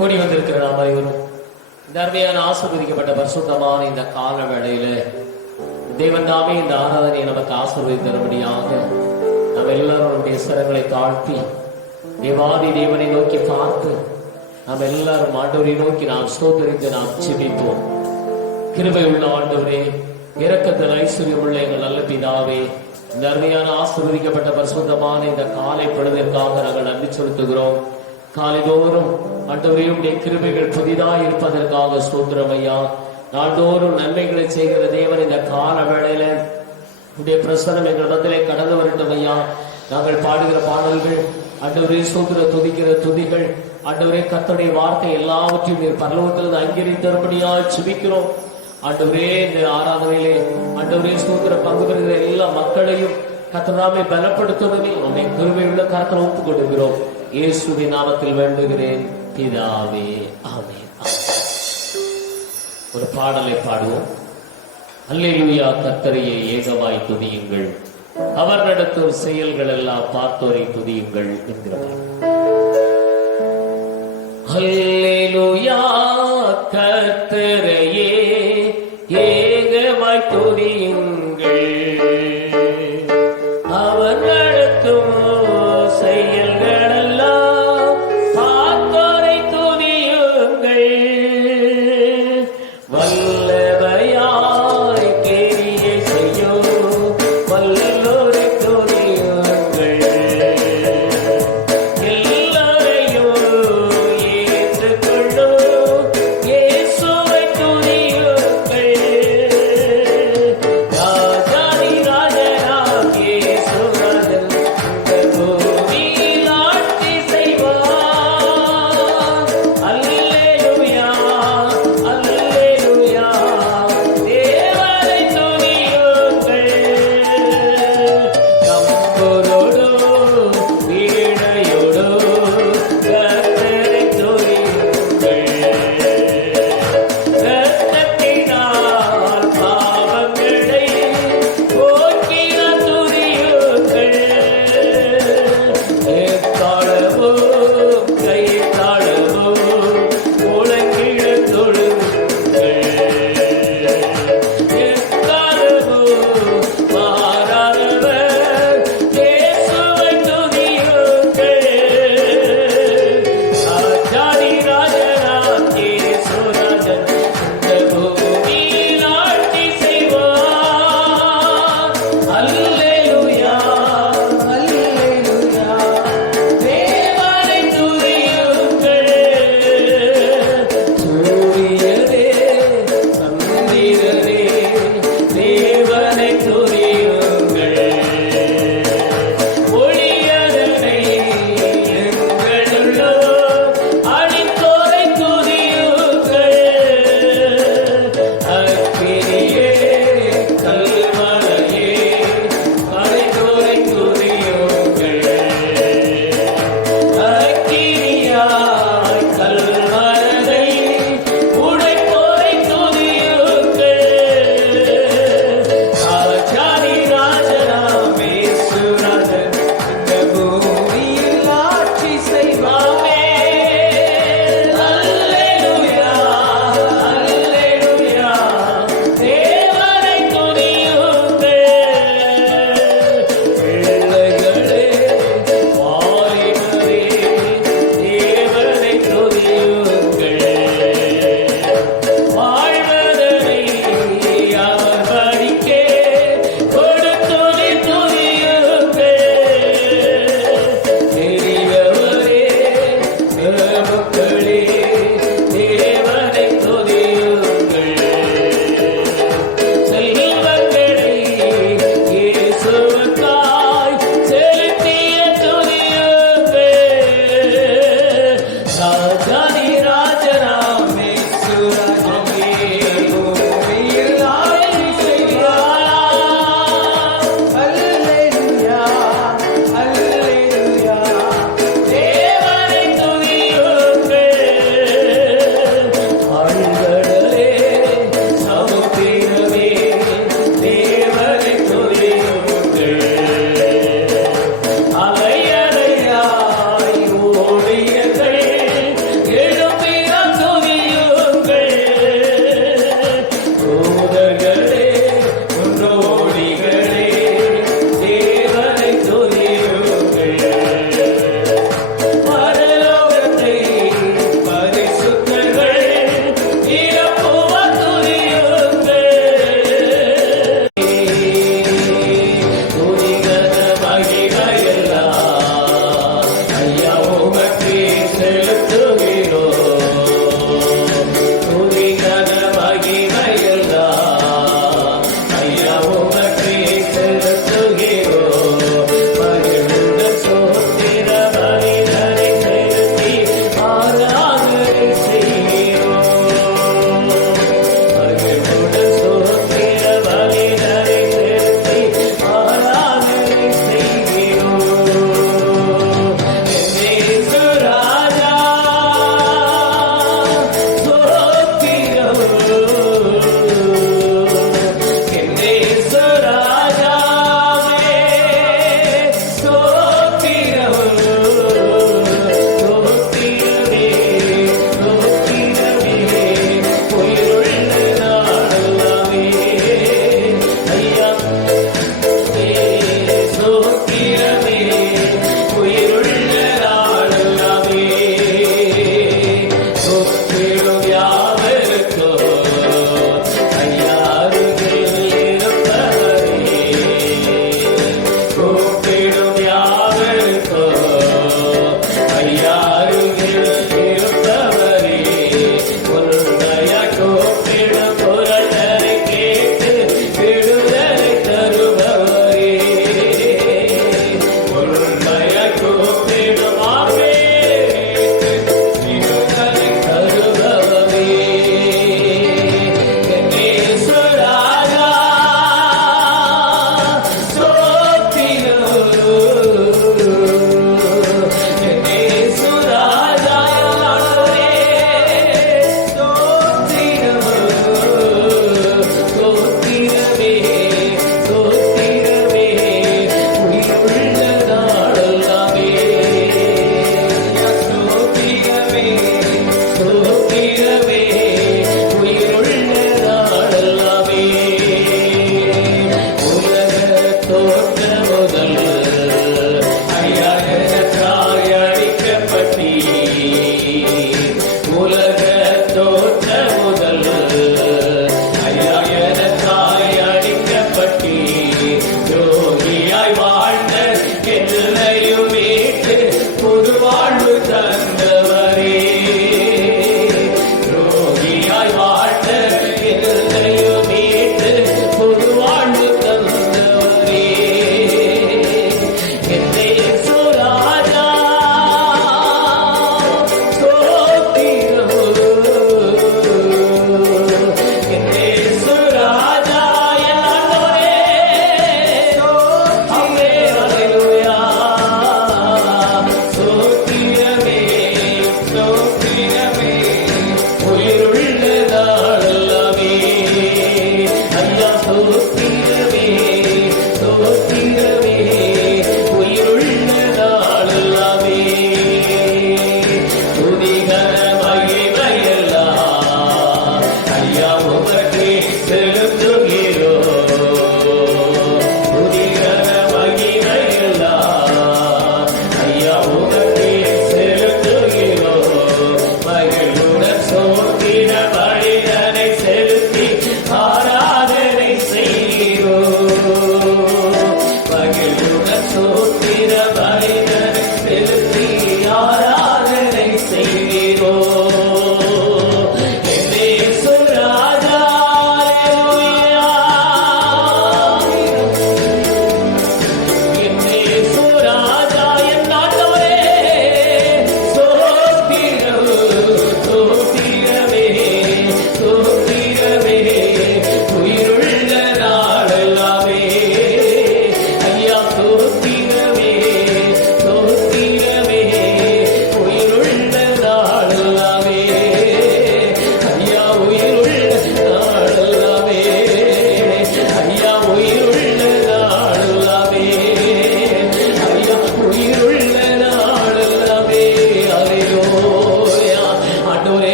கூடி வந்திருக்கிற நாம் அனைவரும் இந்த அருமையான ஆசீர்வதிக்கப்பட்ட பரிசுத்தமான இந்த கால வேளையில தேவன் தாமே இந்த ஆராதனையை நமக்கு ஆசீர்வதித்தபடியாக நாம் எல்லாரும் நம்முடைய சிரங்களை தாழ்த்தி தேவாதி தேவனை நோக்கி பார்த்து நாம் எல்லாரும் ஆண்டவரை நோக்கி நாம் ஸ்தோத்திரித்து நாம் ஜெபிப்போம். கிருபை உள்ள ஆண்டவரே, இரக்கத்தில் ஐஸ்வர்யம் உள்ள எங்கள் நல்ல பிதாவே, இந்த அருமையான ஆசீர்வதிக்கப்பட்ட பரிசுத்தமான இந்த காலை பொழுதிற்காக நாங்கள் நன்றி செலுத்துகிறோம். காலைதோறும் ஆண்டவரே உடைய கிருபைகள் புதிதாக இருப்பதற்காக ஸ்தோத்திரம் ஐயா. நாள்தோறும் நன்மைகளை செய்கிற தேவன் இந்த கால வேளையில உடைய பிரசனம் எங்கள் மத்தியிலே கடந்து வரட்டும் ஐயா. நாங்கள் பாடுகிற பாடல்கள் ஆண்டவரே, ஸ்தோத்திர துதிக்கிற துதிகள் ஆண்டவரே, கர்த்தருடைய வார்த்தை எல்லாவற்றையும் நீர் பரலோகத்தில் அங்கீகரித்தபடியா ஜெபிக்கிறோம். ஆண்டவரே, இந்த ஆராதனையிலே ஆண்டவரே ஸ்தோத்திர பங்கு பெறுகிற எல்லா மக்களையும் கர்த்தராமே பலப்படுத்துவதை உன்னை கிருபையுள்ள கர்த்தரை ஒப்புக் கொடுக்கிறோம். இயேசுவின் நாமத்தில் வேண்டுகிறேன் பிதாவே, ஆமென். ஒரு பாடலை பாடுவோம். அல்லேலூயா, கர்த்தரையே ஏகமாய் துதியுங்கள், அவர் நடத்தும் செயல்கள் எல்லாம் பார்த்தோரை துதியுங்கள் என்கிறார். அல்லேலூயா, கர்த்தரையே ஏகமாய் துதியுங்கள், அவர் நடத்தும் செயல்கள் எல்லாம் பார்த்தோரை துதியுங்கள், வல்லமையாய் கிரியை செய்யும் வல்லோரை துதியுங்கள், எல்லாரையும் ஏற்றுக்கொள்ளும் இயேசுவை துதியுங்கள்,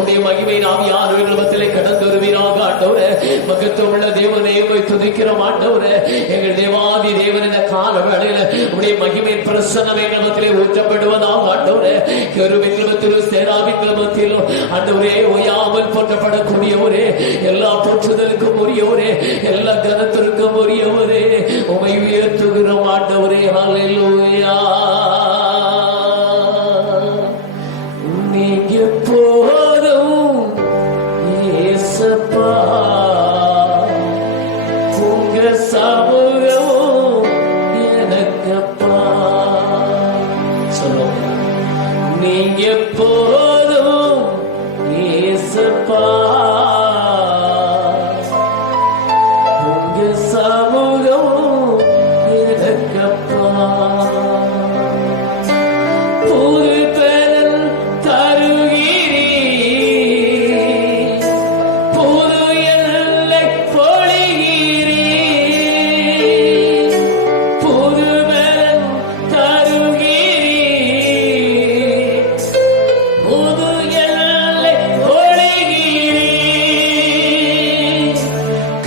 உடைய மகிமை ஆவியானவர் நிலத்திலே கடந்து வருவீராக ஆண்டவரே. மகத்துவமுள்ள தேவனை துதிக்கிறோம் ஆண்டவரே. எங்கள் தேவாதி தேவன் இந்த கால வேளையில உடைய மகிமை பிரசன்னமே நிலத்திலே ஊற்றப்படுவதாக ஆண்டவரே. கெருபின் நிலத்திலும் சேராவின் நிலத்திலும் ஆண்டவரே ஓயாமல் போற்றப்படக்கூடியவரே, எல்லா போற்றுதலுக்கும் உரியவரே, எல்லா கனத்திற்கும் உரியவரே, உமை உயர்த்துகிறோம் ஆண்டவரே. ஹல்லேலூயா. நீங்க போதும் இயேசப்பா, உங்க சமூகம் எனக்கப்பா. சொல்லுங்க. நீங்க போதும் இயேசப்பா, உங்க சமூகம் எனக்கப்பா. புது பெறல் தருகிறீர், புது எல்லை பொழிகிறீர், புது பெறல் தருகிறீர், புது எல்லை பொழிகிறீர்.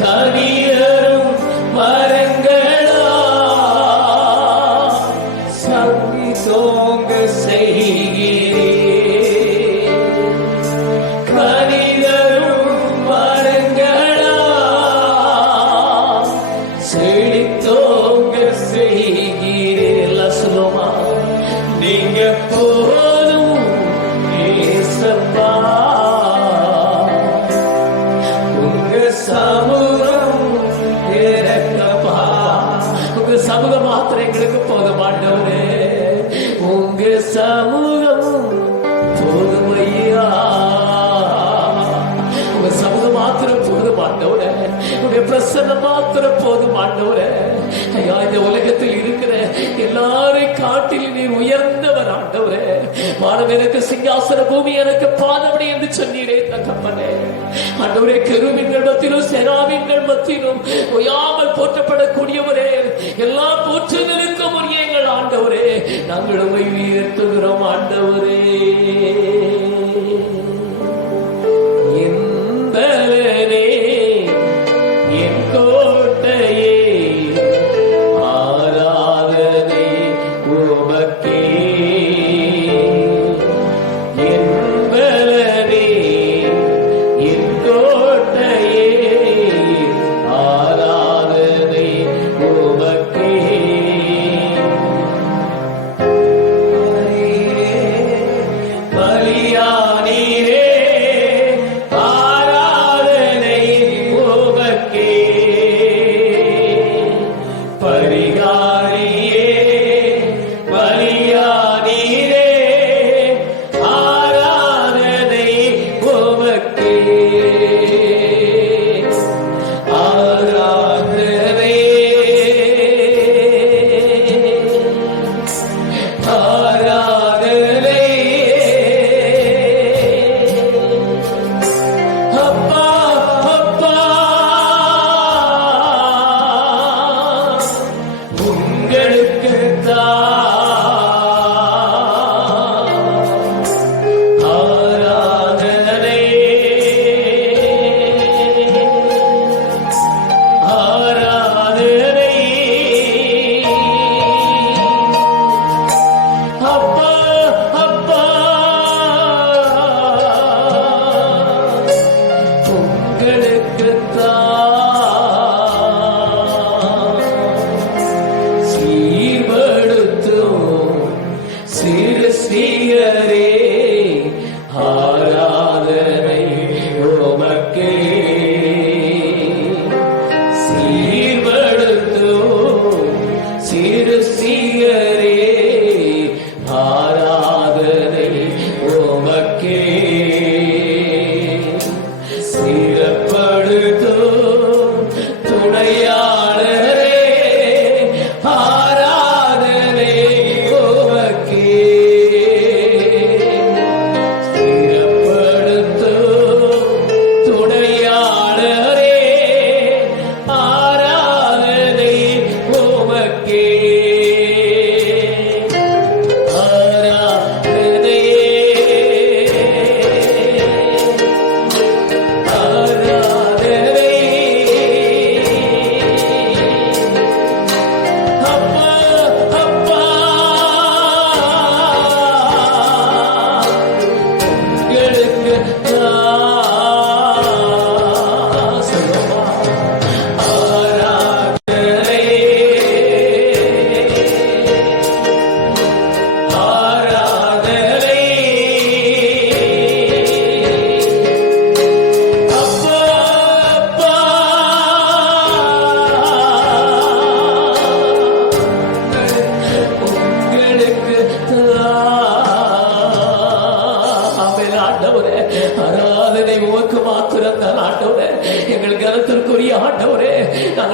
கனிதரும் மரங்களா சங்கி தோங்க செய்கிறீர், கனிதரும் மரங்களா செழித்தோங்க செய்கிறீர். சொல்லுமா. நீங்க போதும் இயேசப்பா, உங்க சமூகம் எனக்கப்பா. உங்க சமூகம் மாத்திரம் எங்களுக்கு போதும் ஆண்டவரே. உங்க சமூகம் போதும் ஐயா. உங்க சமூகம் மாத்திரம் போதும் ஆண்டவரே. உடைய பிரசன்னம் மாத்திரம் போதும் ஆண்டவரே. ஐயா, இந்த உலகத்தில் இருக்கிற எல்லாரையும் காட்டில் நீர் உயர்ந்தவர் ஆண்டவரே. வானம் எனக்கு சிங்காசன, பூமி எனக்கு பாதபடி என்று சொன்னீரே தகப்பனே. ஆண்டவரே, கெருபீன்கள் மத்தியிலும் செராபீன்கள் மத்தியிலும் ஓயாமல் போற்றப்படக்கூடியவரே, எல்லா போற்றுதலுக்கும் உரிய எங்கள் ஆண்டவரே, நாங்கள் உம்மை உயர்த்துகிறோம் ஆண்டவரே. என்பவரே என் கோட்டையே, ஆராதனை உமக்கே. என்பவரே என் கோட்டையே, ஆராதனை உமக்கே. பலியானீரே, ஆராதனை உமக்கே. பரிகாரியே, பலியா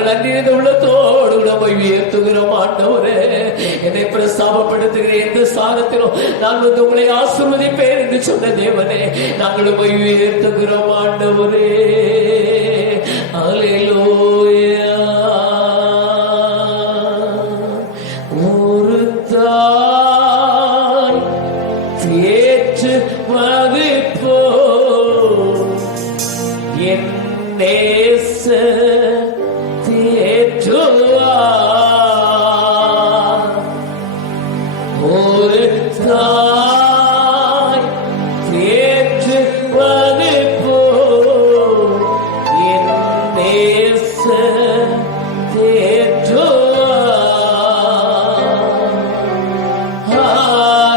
நாங்கள் நன்றி உள்ளத்தோடு நம்மை உயர்த்துகிறோம் ஆண்டவரே. என்னை பிரஸ்தாபப்படுத்துகிற எந்த ஸ்தானத்திலும் நான் உங்களை ஆசீர்வதிப்பேன் என்று சொன்ன தேவனே, நாங்கள் உம்மை உயர்த்துகிறோம் ஆண்டவரே. அல்லேலூயா. ஒரு தாய் தேற்றுவது போல் என் நேசர் தேற்றுவார். ஒரு தாய் தேற்றுவது போல் என் நேசர் தேற்றுவார்.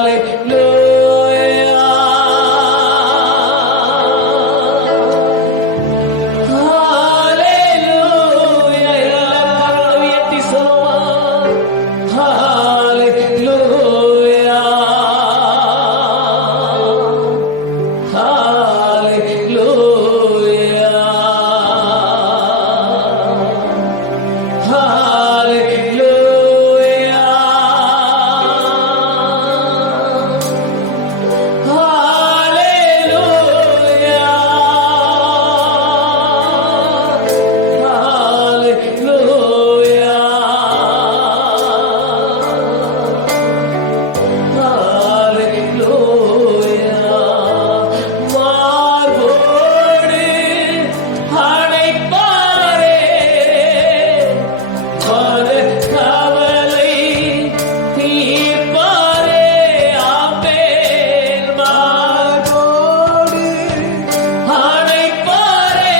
ஹல்லேலூயா. ஹல்லேலூயா. எல்லாரும் உயர்த்தி சொல்லுவோம். ஹல்லேலூயா. ஹல்லேலூயா. ஹல்லேலூயா. ஹல்லேலூயா. ஹல்லேலூயா. ஹல்லேலூயா. மார்போடு அணைப்பாரே, மனக்கவலை தீர்ப்பாரே. ஆமென். மார்போடு அணைப்பாரே,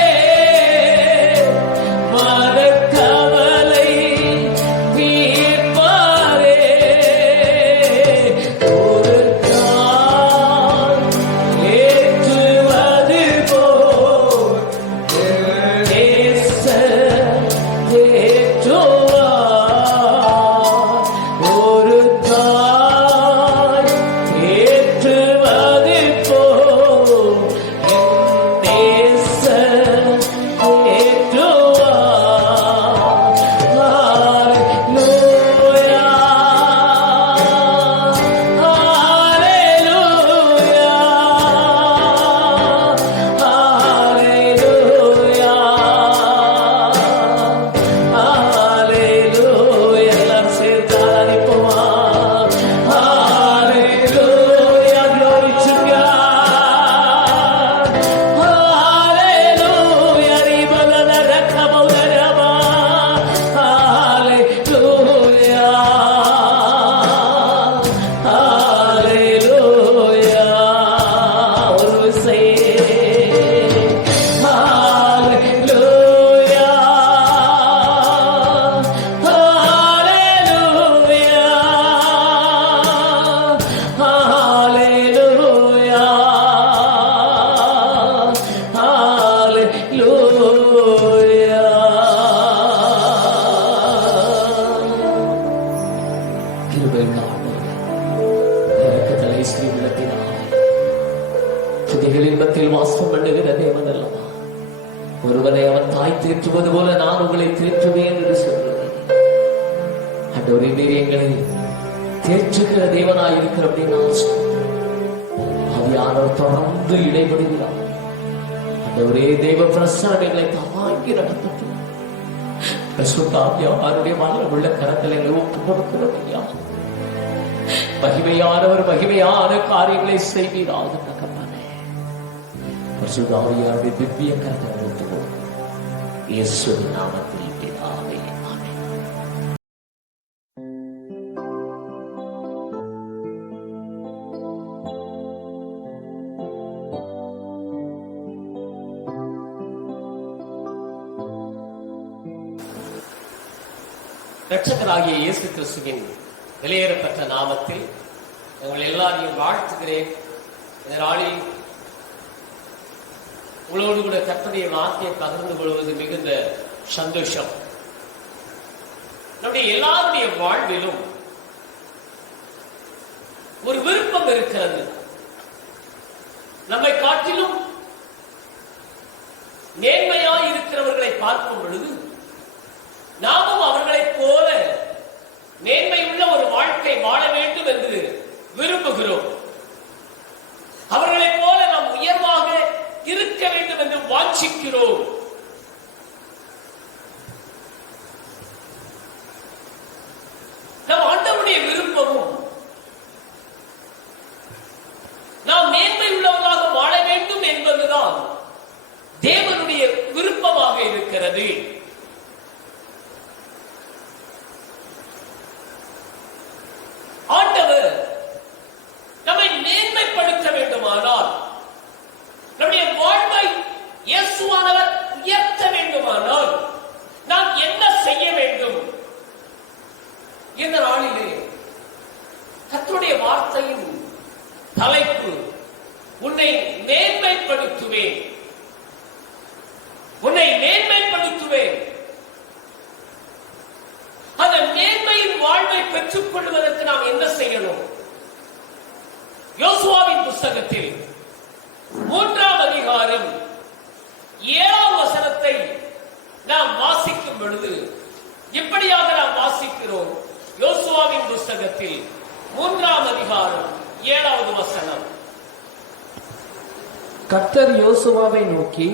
மனக்கவலை தீர்ப்பாரே. ஒரு தாய் ஏற்றுவது போல் நேசர் தேற்றுவார். ஒரு தாய் ஏற்றுவது போல் நேசர் தேற்றுவார். ஹல்லேலூயா. ஹல்லேலூயா. ஹல்லேலூயா. ஹல்லேலூயா. எல்லாரும் சேர்ந்து ஆராதிப்போமா? ஹல்லேலூயா. Glory to God. ஹல்லேலூயா. ரிபலன ரக்கமௌலரமா. ஹல்லேலூயா. ஹல்லேலூயா. ஒரு விசை. ஹல்லேலூயா. ஹல்லேலூயா. ஹல்லேலூயா. ஹல்லேலூயா. கிருபையுள்ள ஆண்டவரே, இரக்கத்தலை ஸ்ரீவிளத்தினாய் துதிகளின் மத்தியில் வாசம் பண்ணுகிற தேவன் அல்லவா. ஒருவனை அவன் தாய் தேற்றுவது போல நான் உங்களை தேற்றுவேன் என்று சொல்கிறேன். ஆண்டவரே, நீர் எங்களை தேற்றுகிற தேவனாய் இருக்கிற அப்படின்னு நான் சொல்றேன். ஆவியானவர் தொடர்ந்து இடைபடுகிறார். ஆண்டவரே, தேவ பிரசன்னம் எங்களை தாங்கி நடத்தட்டும். பரிசுத்த ஆவியானவருடைய வல்லமை உள்ள கரத்தில் எங்களை ஒப்புக் கொடுக்கிறோம் ஐயா. மகிமையானவர் மகிமையான காரியங்களை செய்வீராக தகப்பனே. பரிசுத்த ஆவியானவருடைய திவ்ய கரத்தில் ஒப்புக் கொடுக்கிறோம். இயேசுவின் நாமத்தில் பிதாவே. ஆமென். இரட்சகராகிய இயேசு கிறிஸ்துவின் விலையேறப்பட்ட நாமத்தில் உங்கள் எல்லாரையும் வாழ்த்துகிறேன். இந்த நாளில் உங்களோடு கூட கர்த்தருடைய வார்த்தையை பகிர்ந்து கொள்வது மிகுந்த சந்தோஷம். நம்முடைய எல்லாருடைய வாழ்விலும் ஒரு விருப்பம் இருக்கிறது. நம்மை காட்டிலும் மேன்மையாய் இருக்கிறவர்களை பார்க்கும் பொழுது நாமும் அவர்களைப் போல மேன்மையுள்ள ஒரு வாழ்க்கை வாழ வேண்டும் என்று விரும்புகிறோம். அவர்களைப் போல நாம் உயர்வாக இருக்க வேண்டும் என்று வாஞ்சிக்கிறோம். நம் ஆண்டவருடைய விருப்பமும் நாம் மேன்மை உள்ளவர்களாக வாழ வேண்டும் என்பதுதான் தேவனுடைய விருப்பமாக இருக்கிறது. ஆண்டவர் நம்மை மேன்மைப்படுத்த வேண்டுமானால், நம்முடைய வாழ்வை இயேசுவானவர் உயர்த்த வேண்டுமானால் நாம் என்ன செய்ய வேண்டும்? இந்த நாளிலே கர்த்தருடைய வார்த்தையின் தலைப்பு உன்னை மேன்மைப்படுத்துவேன், உன்னை மேன்மைப்படுத்துவேன். அந்த மேன்மையின் வாழ்வை பெற்றுக் கொள்வதற்கு நாம் என்ன செய்யணும்? யோசுவாவின் புஸ்தகத்தில் 3ஆம் அதிகாரம் 7ஆம் வசனத்தை நாம் வாசிக்கும் பொழுது இப்படியாக நாம் வாசிக்கிறோம். யோசுவாவின் புஸ்தகத்தில் 3ஆம் அதிகாரம் 7வது வசனம். கர்த்தர் யோசுவாவை நோக்கி,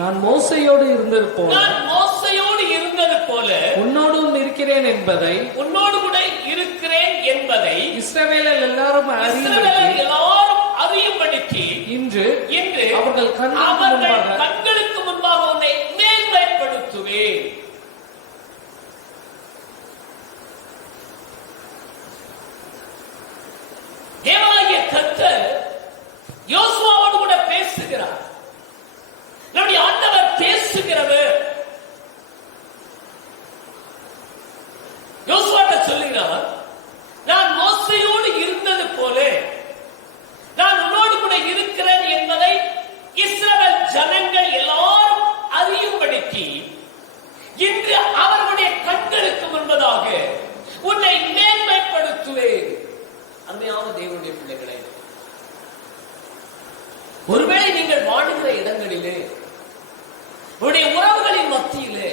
நான் மோசையோடு இருந்தது போல உன்னோடும் இருக்கிறேன் என்பதை, உன்னோடு கூட இருக்கிறேன் என்பதை இஸ்ரவேலர் எல்லாரும் அறியும்படிக்கு இன்று அவர்கள் கண்களுக்கு முன்பாக உன்னை மேன்மைப்படுத்துவேன். தேவனாகிய கர்த்தர் யோசுவாவோடு கூட பேசுகிறார். நம்முடைய ஆண்டவர் பேசுகிறவர். யோசுவாட்ட சொல்லுகிறார், நான் மோசையோடு இருந்தது போல நான் உன்னோடு கூட இருக்கிறேன் என்பதை இஸ்ரவேல் ஜனங்கள் எல்லாரும் அறியும்படிக்கு இன்று அவர்களுடைய கண்களுக்கு முன்பதாக உன்னை மேன்மைப்படுத்துவேன். அருமையான தேவனுடைய பிள்ளைகளே, ஒருவேளை நீங்கள் வாழுகிற இடங்களிலே, உங்களுடைய உறவுகளின் மத்தியிலே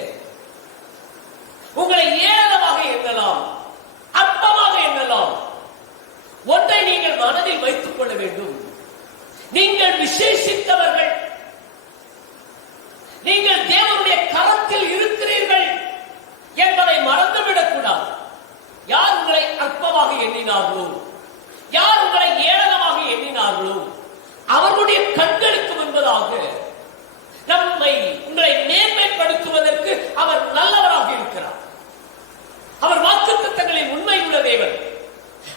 உங்களை ஏளனமாக எண்ணலாம், அற்பமாக எண்ணலாம். ஒன்றை நீங்கள் மனதில் வைத்துக் கொள்ள வேண்டும். நீங்கள் விசேஷித்தவர்கள், நீங்கள் தேவனுடைய கரத்தில் இருக்கிறீர்கள் என்பதை மறந்துவிடக் கூடாது. யார் உங்களை அற்பமாக எண்ணினார்களோ, யார் உங்களை ஏளனமாக எண்ணினார்களோ, அவர்களுடைய கண்களுக்கு முன்பதாக உங்களை மேன்மைப்படுத்துவதற்கு அவர் நல்லவராக இருக்கிறார். அவர் வாக்குத்தத்தங்களின் உண்மை உள்ள தேவன்.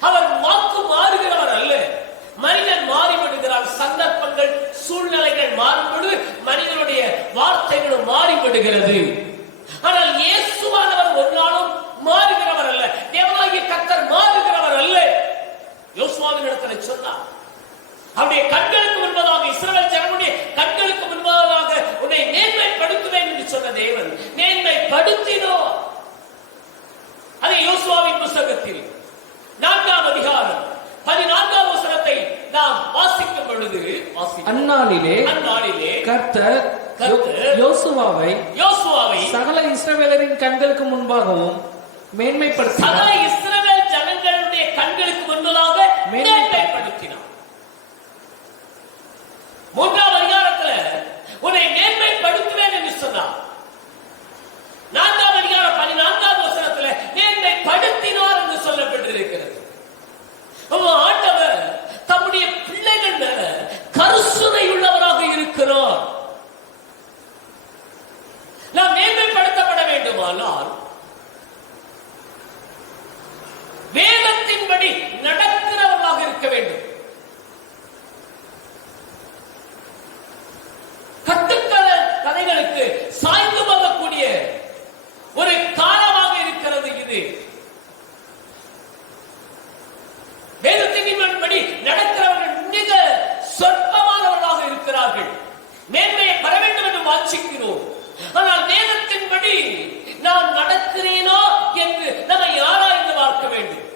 அவர் வாக்கு மாறுகிறவர் அல்ல. மனிதன் மாறிவிடுகிறார். சந்தர்ப்பங்கள், சூழ்நிலைகள் மாறுபடு, மனிதனுடைய வார்த்தைகளும் மாறிவிடுகிறது. ஆனால் இயேசுவானவர் ஒரு நாளும் மாறுகிறவர் அல்ல. தேவனாகிய கர்த்தர் மாறுகிறவர் அல்ல. யோசுவாவின் இடத்துல சொன்னார், அவருடைய கண்களுக்கு முன்பதாக, இஸ்ரவேல் ஜனங்களுடைய கண்களுக்கு முன்பதாக உன்னை மேன்மைப்படுத்துவேன் என்று சொன்ன தேவன் மேன்மைப்படுத்தினோர். அதை யோசுவாவின் புஸ்தகத்தில் 4ஆம் அதிகாரம் 14ஆம் வசனத்தை நாம் வாசிக்கும் பொழுது, அந்நாளிலே கர்த்தர் யோசுவாவை சகல இஸ்ரவேலரின் கண்களுக்கு முன்பாகவும் மேன்மைப்படுத்தினார். சகல இஸ்ரவேல் ஜனங்களுடைய கண்களுக்கு முன்பதாக மேன்மைப்படுத்தினார். 3ஆம் அதிகாரத்தில் உன்னை மேன்மைப்படுத்துவேன் என்று சொன்னார். 4ஆம் அதிகாரம் 14ஆம் வசனத்தில் மேன்மைப்படுத்தினார் என்று சொல்லப்பட்டிருக்கிறது. ஆண்டவர் தம்முடைய பிள்ளைகள் மேல கருசுனை உள்ளவராக இருக்கிறார். நாம் மேன்மைப்படுத்தப்பட வேண்டுமானால் வேதத்தின்படி நடக்கிறவர்களாக இருக்க வேண்டும். கதைகளுக்கு சாய்ந்து போகக்கூடிய ஒரு காலமாக இருக்கிறது இது. வேதத்தின்படி நடக்கிறவர்கள் மிக சொற்பமானவர்களாக இருக்கிறார்கள். மேன்மையை பெற வேண்டும் என்று வாஞ்சிக்கிறோம். ஆனால் வேதத்தின்படி நான் நடக்கிறேனோ என்று நம்மை ஆராய்ந்து பார்க்க வேண்டும்.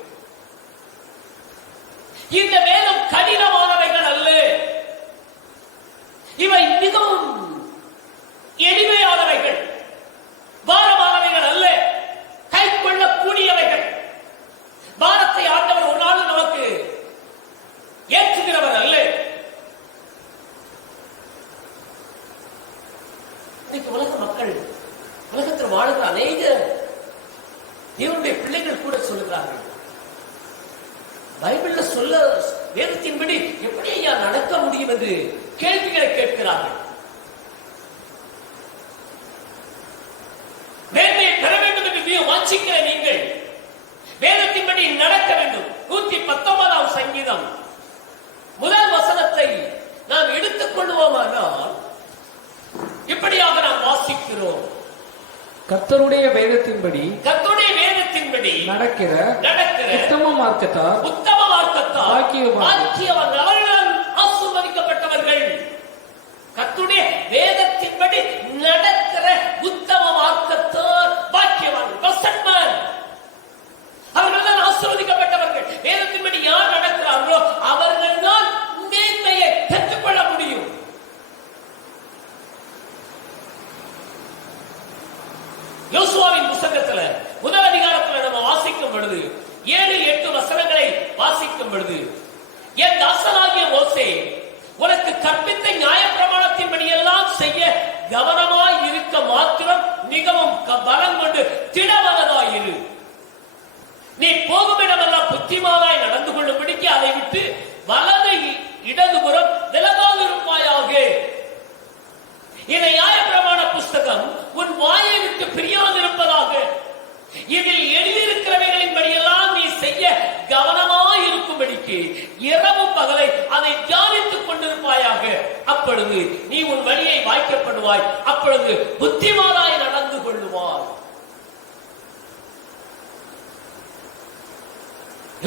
இந்த வேதம் கடினமானவைகள் அல்ல. இவை மிகவும் எளிமையானவைகள். சொல்ல வேதத்தின்படி எப்படி ஐயா நடக்க முடியும் என்று கேள்விகளை கேட்கிறார்கள். மேன்மையை பெற வேண்டும் என்று வாஞ்சிக்கிற நீங்கள் வேதத்தின்படி நடக்க வேண்டும். 119ஆம் சங்கீதம் முதல் வசனத்தை நாம் எடுத்துக் கொள்வோமானால் இப்படியாக நாம் வாசிக்கிறோம். கர்த்தருடைய வேதத்தின்படி நடக்கிற உத்தம மார்க்கத்தார் பாக்கியவான் அவர்கள் ஆசீர்வதிக்கப்பட்டவர்கள். கர்த்தருடைய வேதத்தின்படி நடக்கிற உத்தம மார்க்கத்தார் பாக்கியவான், அவர்கள் தான் ஆசீர்வதிக்கப்பட்டவர்கள். வேதத்தின்படி யார் நடக்கிறார்களோ அவர்கள் தான் மேன்மையை பெற்றுக்கொள்ள முடியும். யோசுவாவின் புத்தகத்துல முதல் அதிகாரத்துல நம்ம வாசிக்கும் பொழுது 7-8 வசனங்களை வாசிக்கும் பொழுது, என் தாசனாகிய மோசே உனக்கு கற்பித்த நியாயப்பிரமாணத்தின்படி எல்லாம் செய்ய கவனமாய் இருக்க மாத்திரம் மிகவும் பலம் கொண்டு திடமனதாயிரு. நீ போகும் இடமெல்லாம் புத்திமானாய் நடந்து கொள்ளும்படிக்கு அதை விட்டு வலது இடதுபுறம் விலகாதிருப்பாயாக. இந்த நியாயப்பிரமாண புஸ்தகம் உன் வாயை விட்டு பிரியாதிருப்பதாக. இதில் எழுதியிருக்கிறவைகளின்படி எல்லாம் நீ செய்ய கவனமாய் இருக்கும்படிக்கு இரவும் பகலை அதை தியானித்துக் கொண்டிருப்பாயாக. அப்பொழுது நீ உன் வழியை வாய்க்கப்படுவாய், அப்பொழுது புத்திமானாய் நடந்து கொள்ளுவாய்.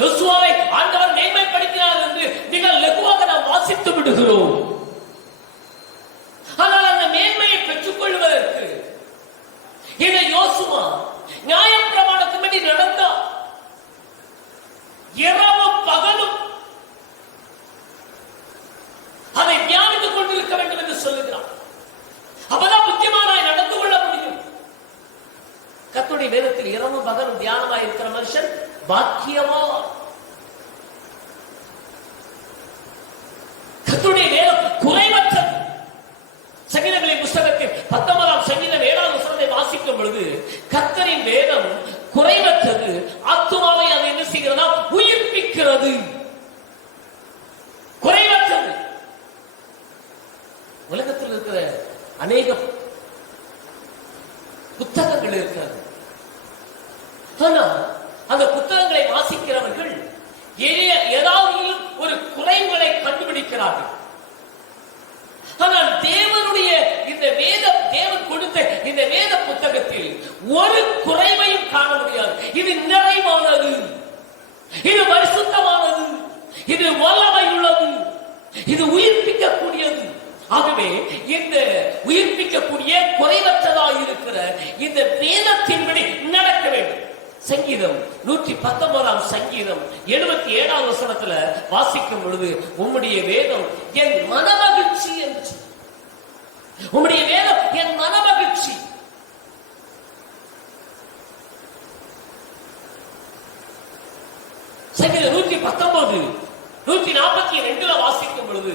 யோசுவாவை ஆண்டவர் மேன்மைப்படுத்தினார் என்று மிக லகுவாக நாம் வாசித்து விடுகிறோம். ஆனால் அந்த மேன்மையை பெற்றுக் கொள்வதற்கு இந்த யோசுவா நியாயப்பிரமாணத்தின்படி நடந்தார். இரவும் பகலும் அதை தியானித்துக் கொண்டிருக்க வேண்டும் என்று சொல்லுகிறார். அப்பதான் புத்திமானாய் நடந்து கொள்ள முடியும். கர்த்தருடைய வேதத்தில் இரவும் பகலும் தியானமாய் இருக்கிற மனுஷன் பாக்கியவான். கர்த்தருடைய வேதம் குறைவற்றது. சங்கீதங்களின் புஸ்தகத்தில் 19ஆம் சங்கீதம் 7ஆம் வசனத்தை வாசிக்கும் பொழுது, கர்த்தரின் வேதம் குறைவற்றது, ஆத்துமாவை அது என்ன செய்கிறதா? உயிர்ப்பிக்கிறது. குறைவற்றது. உலகத்தில் இருக்கிற அநேக புத்தகங்கள் இருக்கிறது. ஆனால் அந்த புத்தகங்களை வாசிக்கிறவர்கள் ஏதாவது ஒரு குறைகளை கண்டுபிடிக்கிறார்கள். ஆனால் தேவனுடைய இந்த தேவன் கொடுத்த இந்த வேத புத்தகத்தில் ஒரு குறைவையும் காண முடியாது. இது நிறைவானது, இது பரிசுத்தமானது, இது வல்லமை உள்ளது, இது உயிர்ப்பிக்கக்கூடியது. ஆகவே இந்த உயிர்ப்பிக்கக்கூடிய குறைவற்றதாக இருக்கிற இந்த வேதத்தின்படி நடக்க வேண்டும். சங்கீதம் 119ஆம் சங்கீதம் 77ஆம் வசனத்துல வாசிக்கும் பொழுது, உம்முடைய வேதம் என் மனமகிழ்ச்சி என்று. உம்முடைய வேதம் என் மனமகிழ்ச்சி. சங்கீதம் 119 142 வாசிக்கும் பொழுது,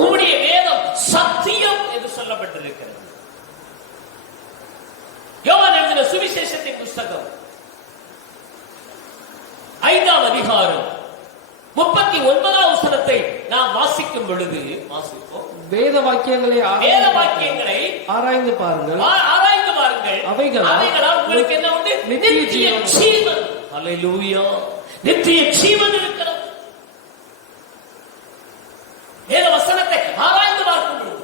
உம்முடைய வேதம் சத்தியம் என்று சொல்லப்பட்டிருக்கிறது. யோவான் எழுதின சுவிசேஷத்தின் புஸ்தகம் 5ஆம் அதிகாரம் 39ஆம் வசனத்தை நாம் வாசிக்கும் பொழுது, வாசிப்போம். வேத வாக்கியங்களை ஆராய்ந்து பாருங்கள். அவைகளால் உங்களுக்கு என்ன உண்டு? நித்திய ஜீவன். அல்லேலூயா. நித்திய ஜீவன் இருக்கிறது. வேத வசனத்தை ஆராய்ந்து பார்க்கும் பொழுது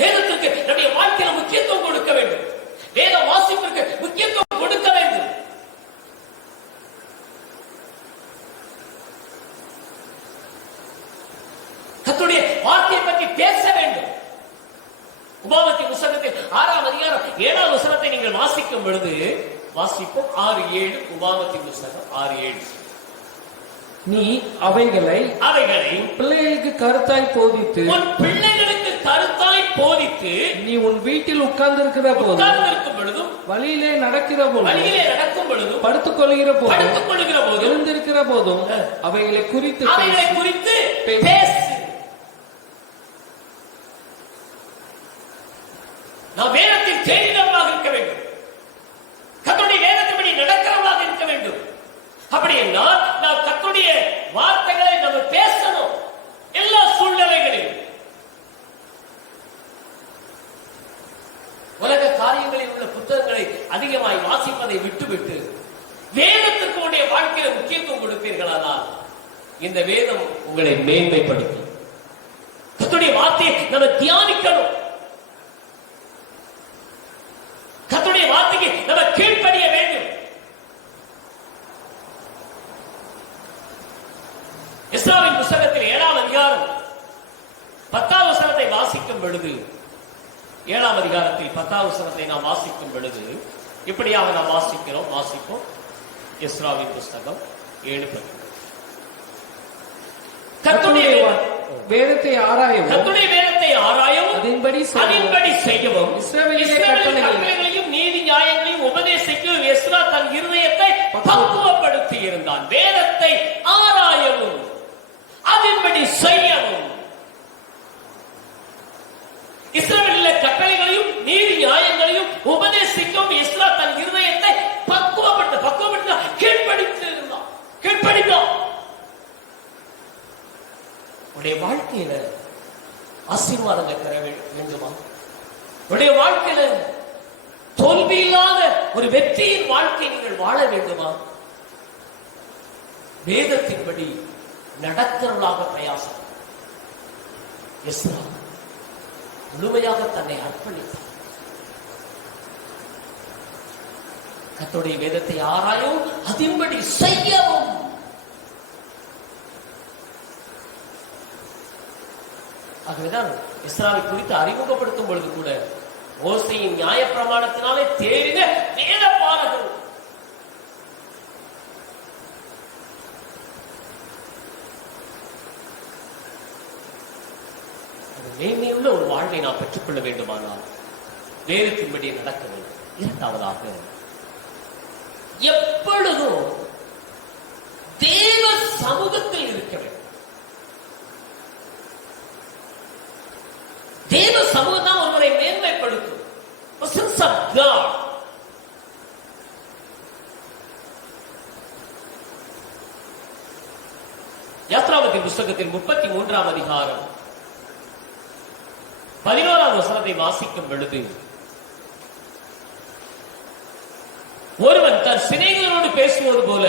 வேதத்திற்கு நம்முடைய வாழ்க்கையில் முக்கியத்துவம் கொடுக்க வேண்டும். வேத வாசிப்பிற்கு முக்கியத்துவம் கொடுக்க வேண்டும். கர்த்தருடைய வார்த்தையை பற்றி பேச வேண்டும். உபாகமத்தின் புத்தகத்தில் 6ஆம் அதிகாரம் 7ஆம் வசனத்தை நீங்கள் வாசிக்கும் பொழுது, வாசிப்போம் 6:7. உபாகமத்தின் புத்தகம் 6:7. நீ அவைகளை பிள்ளைகளுக்கு கருத்தாய் போதித்து, உன் பிள்ளைகளுக்கு கருத்தாய் போதித்து, நீ உன் வீட்டில் உட்கார்ந்திருக்கிற பொழுதும், வழியிலே நடக்கிற நடக்கும் பொழுதும், படுத்துக் கொள்கிற போதும், எழுந்திருக்கிற போதும் அவைகளை குறித்து பேசு. நாம் வேதத்தில் தேடினவர்களாக இருக்க வேண்டும். கர்த்தருடைய வேதத்தின்படி நடக்கிறவர்களாக இருக்க வேண்டும். அப்படி என்றால் நாம் கர்த்தருடைய வார்த்தைகளை நம்ம பேசணும் எல்லா சூழ்நிலைகளிலும். உலக காரியங்களில் உள்ள புத்தகங்களை அதிகமாய் வாசிப்பதை விட்டுவிட்டு வேதத்திற்கு உடைய வாழ்க்கையில முக்கியத்துவம் கொடுப்பீர்களானால் இந்த வேதம் உங்களை மேன்மைப்படுத்தும். கர்த்தருடைய வார்த்தையை நம்ம தியானிக்கணும். கர்த்தருடைய வார்த்தைக்கு நம்ம கீழ்ப்படிய வேண்டும். எஸ்ராவின் புத்தகத்தில் 7ஆம் அதிகாரம் 10ஆம் வசனத்தை வாசிக்கும் பொழுது 7ஆம் அதிகாரத்தில் 10ஆம் வசனத்தை நாம் வாசிக்கும் பொழுது இப்படியாக நாம் வாசிப்போம். எஸ்ராவின் புத்தகம் 7:10. கர்த்தருடைய வேதத்தை ஆராயவும், கர்த்தருடைய வேதத்தை ஆராயவும், அதன்படி செய்யவும், இஸ்ரவேலின் கட்டளைகளையும் நீதி நியாயங்களையும் உபதேசிக்கவும் எஸ்ரா தன் இருதயத்தை பக்குவப்படுத்தி இருந்தான். வேதத்தை ஆராயவும், அதன்படி செய்யவும். இஸ்ரவேலின் கட்டளைகளையும் நீதி நியாயங்களையும் உபதேசிக்கவும் எஸ்ரா தன் இருதயத்தை பக்குவப்படுத்த கீழ்ப்படித்து இருந்தான். கீழ்ப்படித்தான். உடைய வாழ்க்கையில ஆசீர்வாதங்கள் பெற வேண்டுமா? உடைய வாழ்க்கையில தோல்வி இல்லாத ஒரு வெற்றியின் வாழ்க்கை நீங்கள் வாழ வேண்டுமா? வேதத்தின்படி நடக்கிறவர்களாக பிரயாசம். எஸ்ரா முழுமையாக தன்னை அர்ப்பணித்தார். கர்த்தருடைய வேதத்தை ஆராயவும், அதன்படி செய்யவும். ஆகவேதான் எஸ்ராவை குறித்து அறிமுகப்படுத்தும் பொழுது கூட மோசேயின் நியாயப்பிரமாணத்தினாலே தேறின வேத பாரகர். மேன்மையுள்ள ஒரு வாழ்வை நாம் பெற்றுக்கொள்ள வேண்டுமானால் வேதத்தின்படி நடக்க வேண்டும். இரண்டாவதாக, எப்பொழுதும் தேவ சமூகத்தில் இருக்க வேண்டும். தேவ சமூகம் தான் ஒருவரை மேன்மைப்படுத்தும். யாத்ராகமத்தின் புத்தகத்தில் 33ஆம் அதிகாரம் 11ஆம் வசனத்தை வாசிக்கும் பொழுது, ஒருவன் தன் சிநேகிதனோடு பேசுவது போல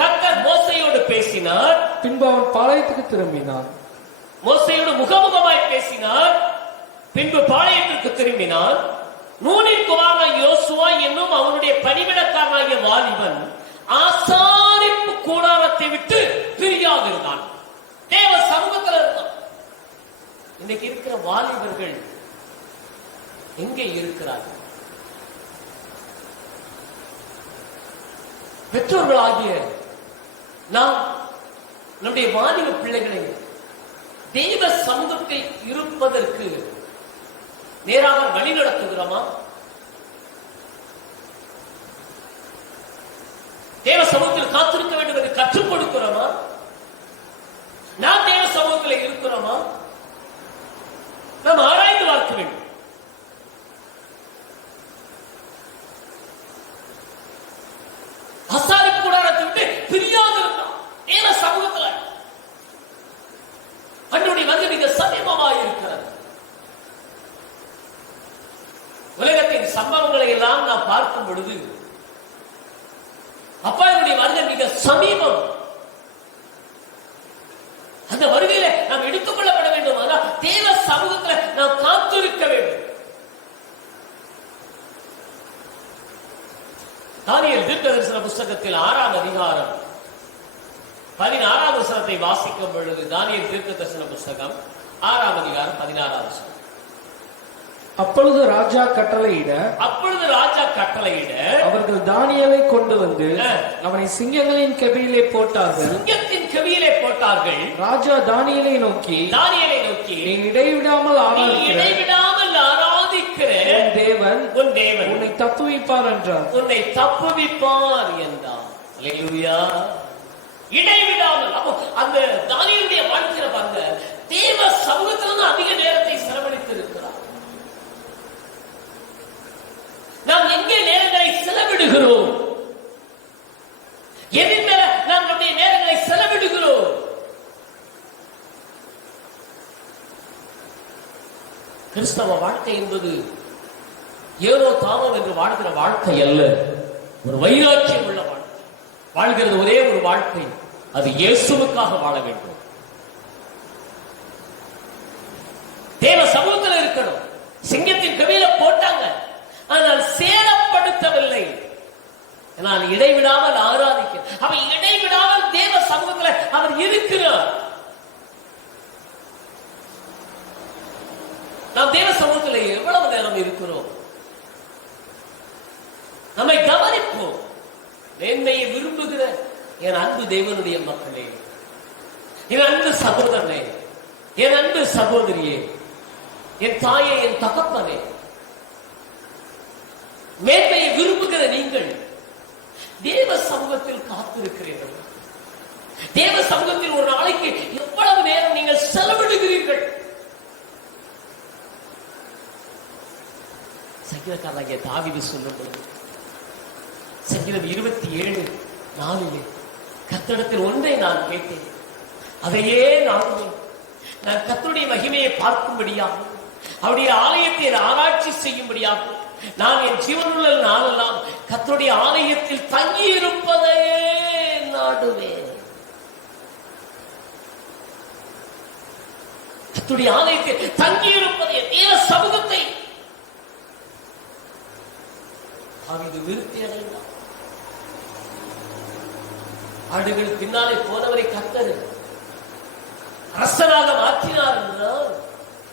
கர்த்தர் மோசேயோடு பேசினார். பின்பு அவன் பாளையத்துக்கு திரும்பினான். மோசேயோடு முகமுகமாய் பேசினார். பின்பு பாளையத்திற்கு திரும்பினான். நூனின் குமாரனாகிய யோசுவா என்னும் அவனுடைய பணிவிடக்காரனாகிய வாலிபன் ஆசாரிப்பு கூடாரத்தை விட்டு பிரியாதிருந்தான். தேவ சமூகத்தில் இருந்தான். இன்னைக்கு இருக்கிற வாலிபர்கள் எங்கே இருக்கிறார்கள்? பெற்றோர்களாகிய நாம் நம்முடைய வாலிப பிள்ளைகளை தெய்வ சமூகத்தில் இருப்பதற்கு நேராக வழி நடத்துகிறோமா? தேவ சமூகத்தில் காத்திருக்க வேண்டும் என்று கற்றுக் கொடுக்கிறோமா? நாம் தேவ சமூகத்தில் இருக்கிறோமா? நாம் ஆராய்ந்து பார்க்க வேண்டும். அசாரி கூடாரத்தை விட்டு பிரியாது இருந்தான். தேவ சமூகத்தில் அன்றைய வந்து மிக சமீபமாக இருக்கிறது. உலகத்தின் சம்பவங்களை எல்லாம் நாம் பார்க்கும் பொழுது அப்பாவுடைய வருகை மிக சமீபம். அந்த வருகையில நாம் எடுத்துக் கொள்ளப்பட வேண்டும். ஆனால் தேவ சமூகத்தில் நாம் காத்திருக்க வேண்டும். தானியேல் தீர்க்கதரிசன புத்தகத்தில் 6ஆம் அதிகாரம் 16ஆம் வசனத்தை வாசிக்கும் பொழுது, தானியேல் தீர்க்கதரிசன புத்தகம் 6ஆம் அதிகாரம் 16ஆம் வசனம். அப்பொழுது ராஜா கட்டளையிட அவர்கள் தானியேலை கொண்டு வந்து அவனை சிங்கங்களின் கெபியிலே போட்டார்கள். ராஜா தானியேலை நோக்கி நீ இடைவிடாமல் ஆராதிக்கிற உன் தேவன் உன்னை தப்புவிப்பார் என்றார். அல்லேலூயா. இடைவிடாமல். அப்போ அந்த தானியேலுடைய வாழ்க்கையில பாருங்க, தேவ சமூகத்திலிருந்து அதிக நேரத்தை செலவழித்து இருக்கிறார். நாம் எங்கே நேரங்களை செலவிடுகிறோம்? எதின் மேல நாம் நம்முடைய நேரங்களை செலவிடுகிறோம்? கிறிஸ்தவ வாழ்க்கை என்பது ஏதோ தாமம் என்று வாழ்கிற வாழ்க்கை அல்ல. ஒரு வைராக்கியம் உள்ள வாழ்க்கை. வாழ்கிறது ஒரே ஒரு வாழ்க்கை, அது இயேசுவுக்காக வாழ வேண்டும். தேவ சமூகத்தில் இருக்கணும். சிங்கத்தின் கவியில போட்டாங்க, ஆனால் சேதப்படுத்தவில்லை. நான் இடைவிடாமல் ஆராதிக்க, அவன் இடைவிடாமல் தேவ சமூகத்தில் அவர் இருக்கிறார். நாம் தேவ சமூகத்தில் எவ்வளவு நேரம் இருக்கிறோம்? நம்மை கவனிப்போம். மேன்மையை விரும்புகிற என் அன்பு தேவனுடைய மக்களே, என் அன்பு சகோதரனே, என் அன்பு சகோதரியே, என் தாயே, என் தகப்பனே, மேன்மையை விரும்புகிற நீங்கள் தேவ சமூகத்தில் காத்திருக்கிறீர்கள். தேவ சமூகத்தில் ஒரு நாளைக்கு எவ்வளவு நேரம் நீங்கள் செலவிடுகிறீர்கள்? சங்கீதக்காரனாகிய தாவீது சொல்லும்போது சங்கீதம் 27:4 கர்த்தரிடத்தில் ஒன்றை நான் கேட்டேன், அதையே நாடுவேன். நான் கர்த்தருடைய மகிமையை பார்க்கும்படியாகும், அவருடைய ஆலயத்தை ஆராய்ச்சி செய்யும்படியாகும். நான் என் ஜீவனுள்ள நாளெல்லாம் கர்த்தருடைய ஆலயத்தில் தங்கி இருப்பதையே நாடுவேன். கர்த்தருடைய ஆலயத்தில் தங்கி இருப்பதை, தேவ சமூகத்தை தாவீது விருத்தி அடைந்தார். ஆடுகள் பின்னாலே போனவரை கர்த்தர் அரசனாக மாற்றினார் என்றால்,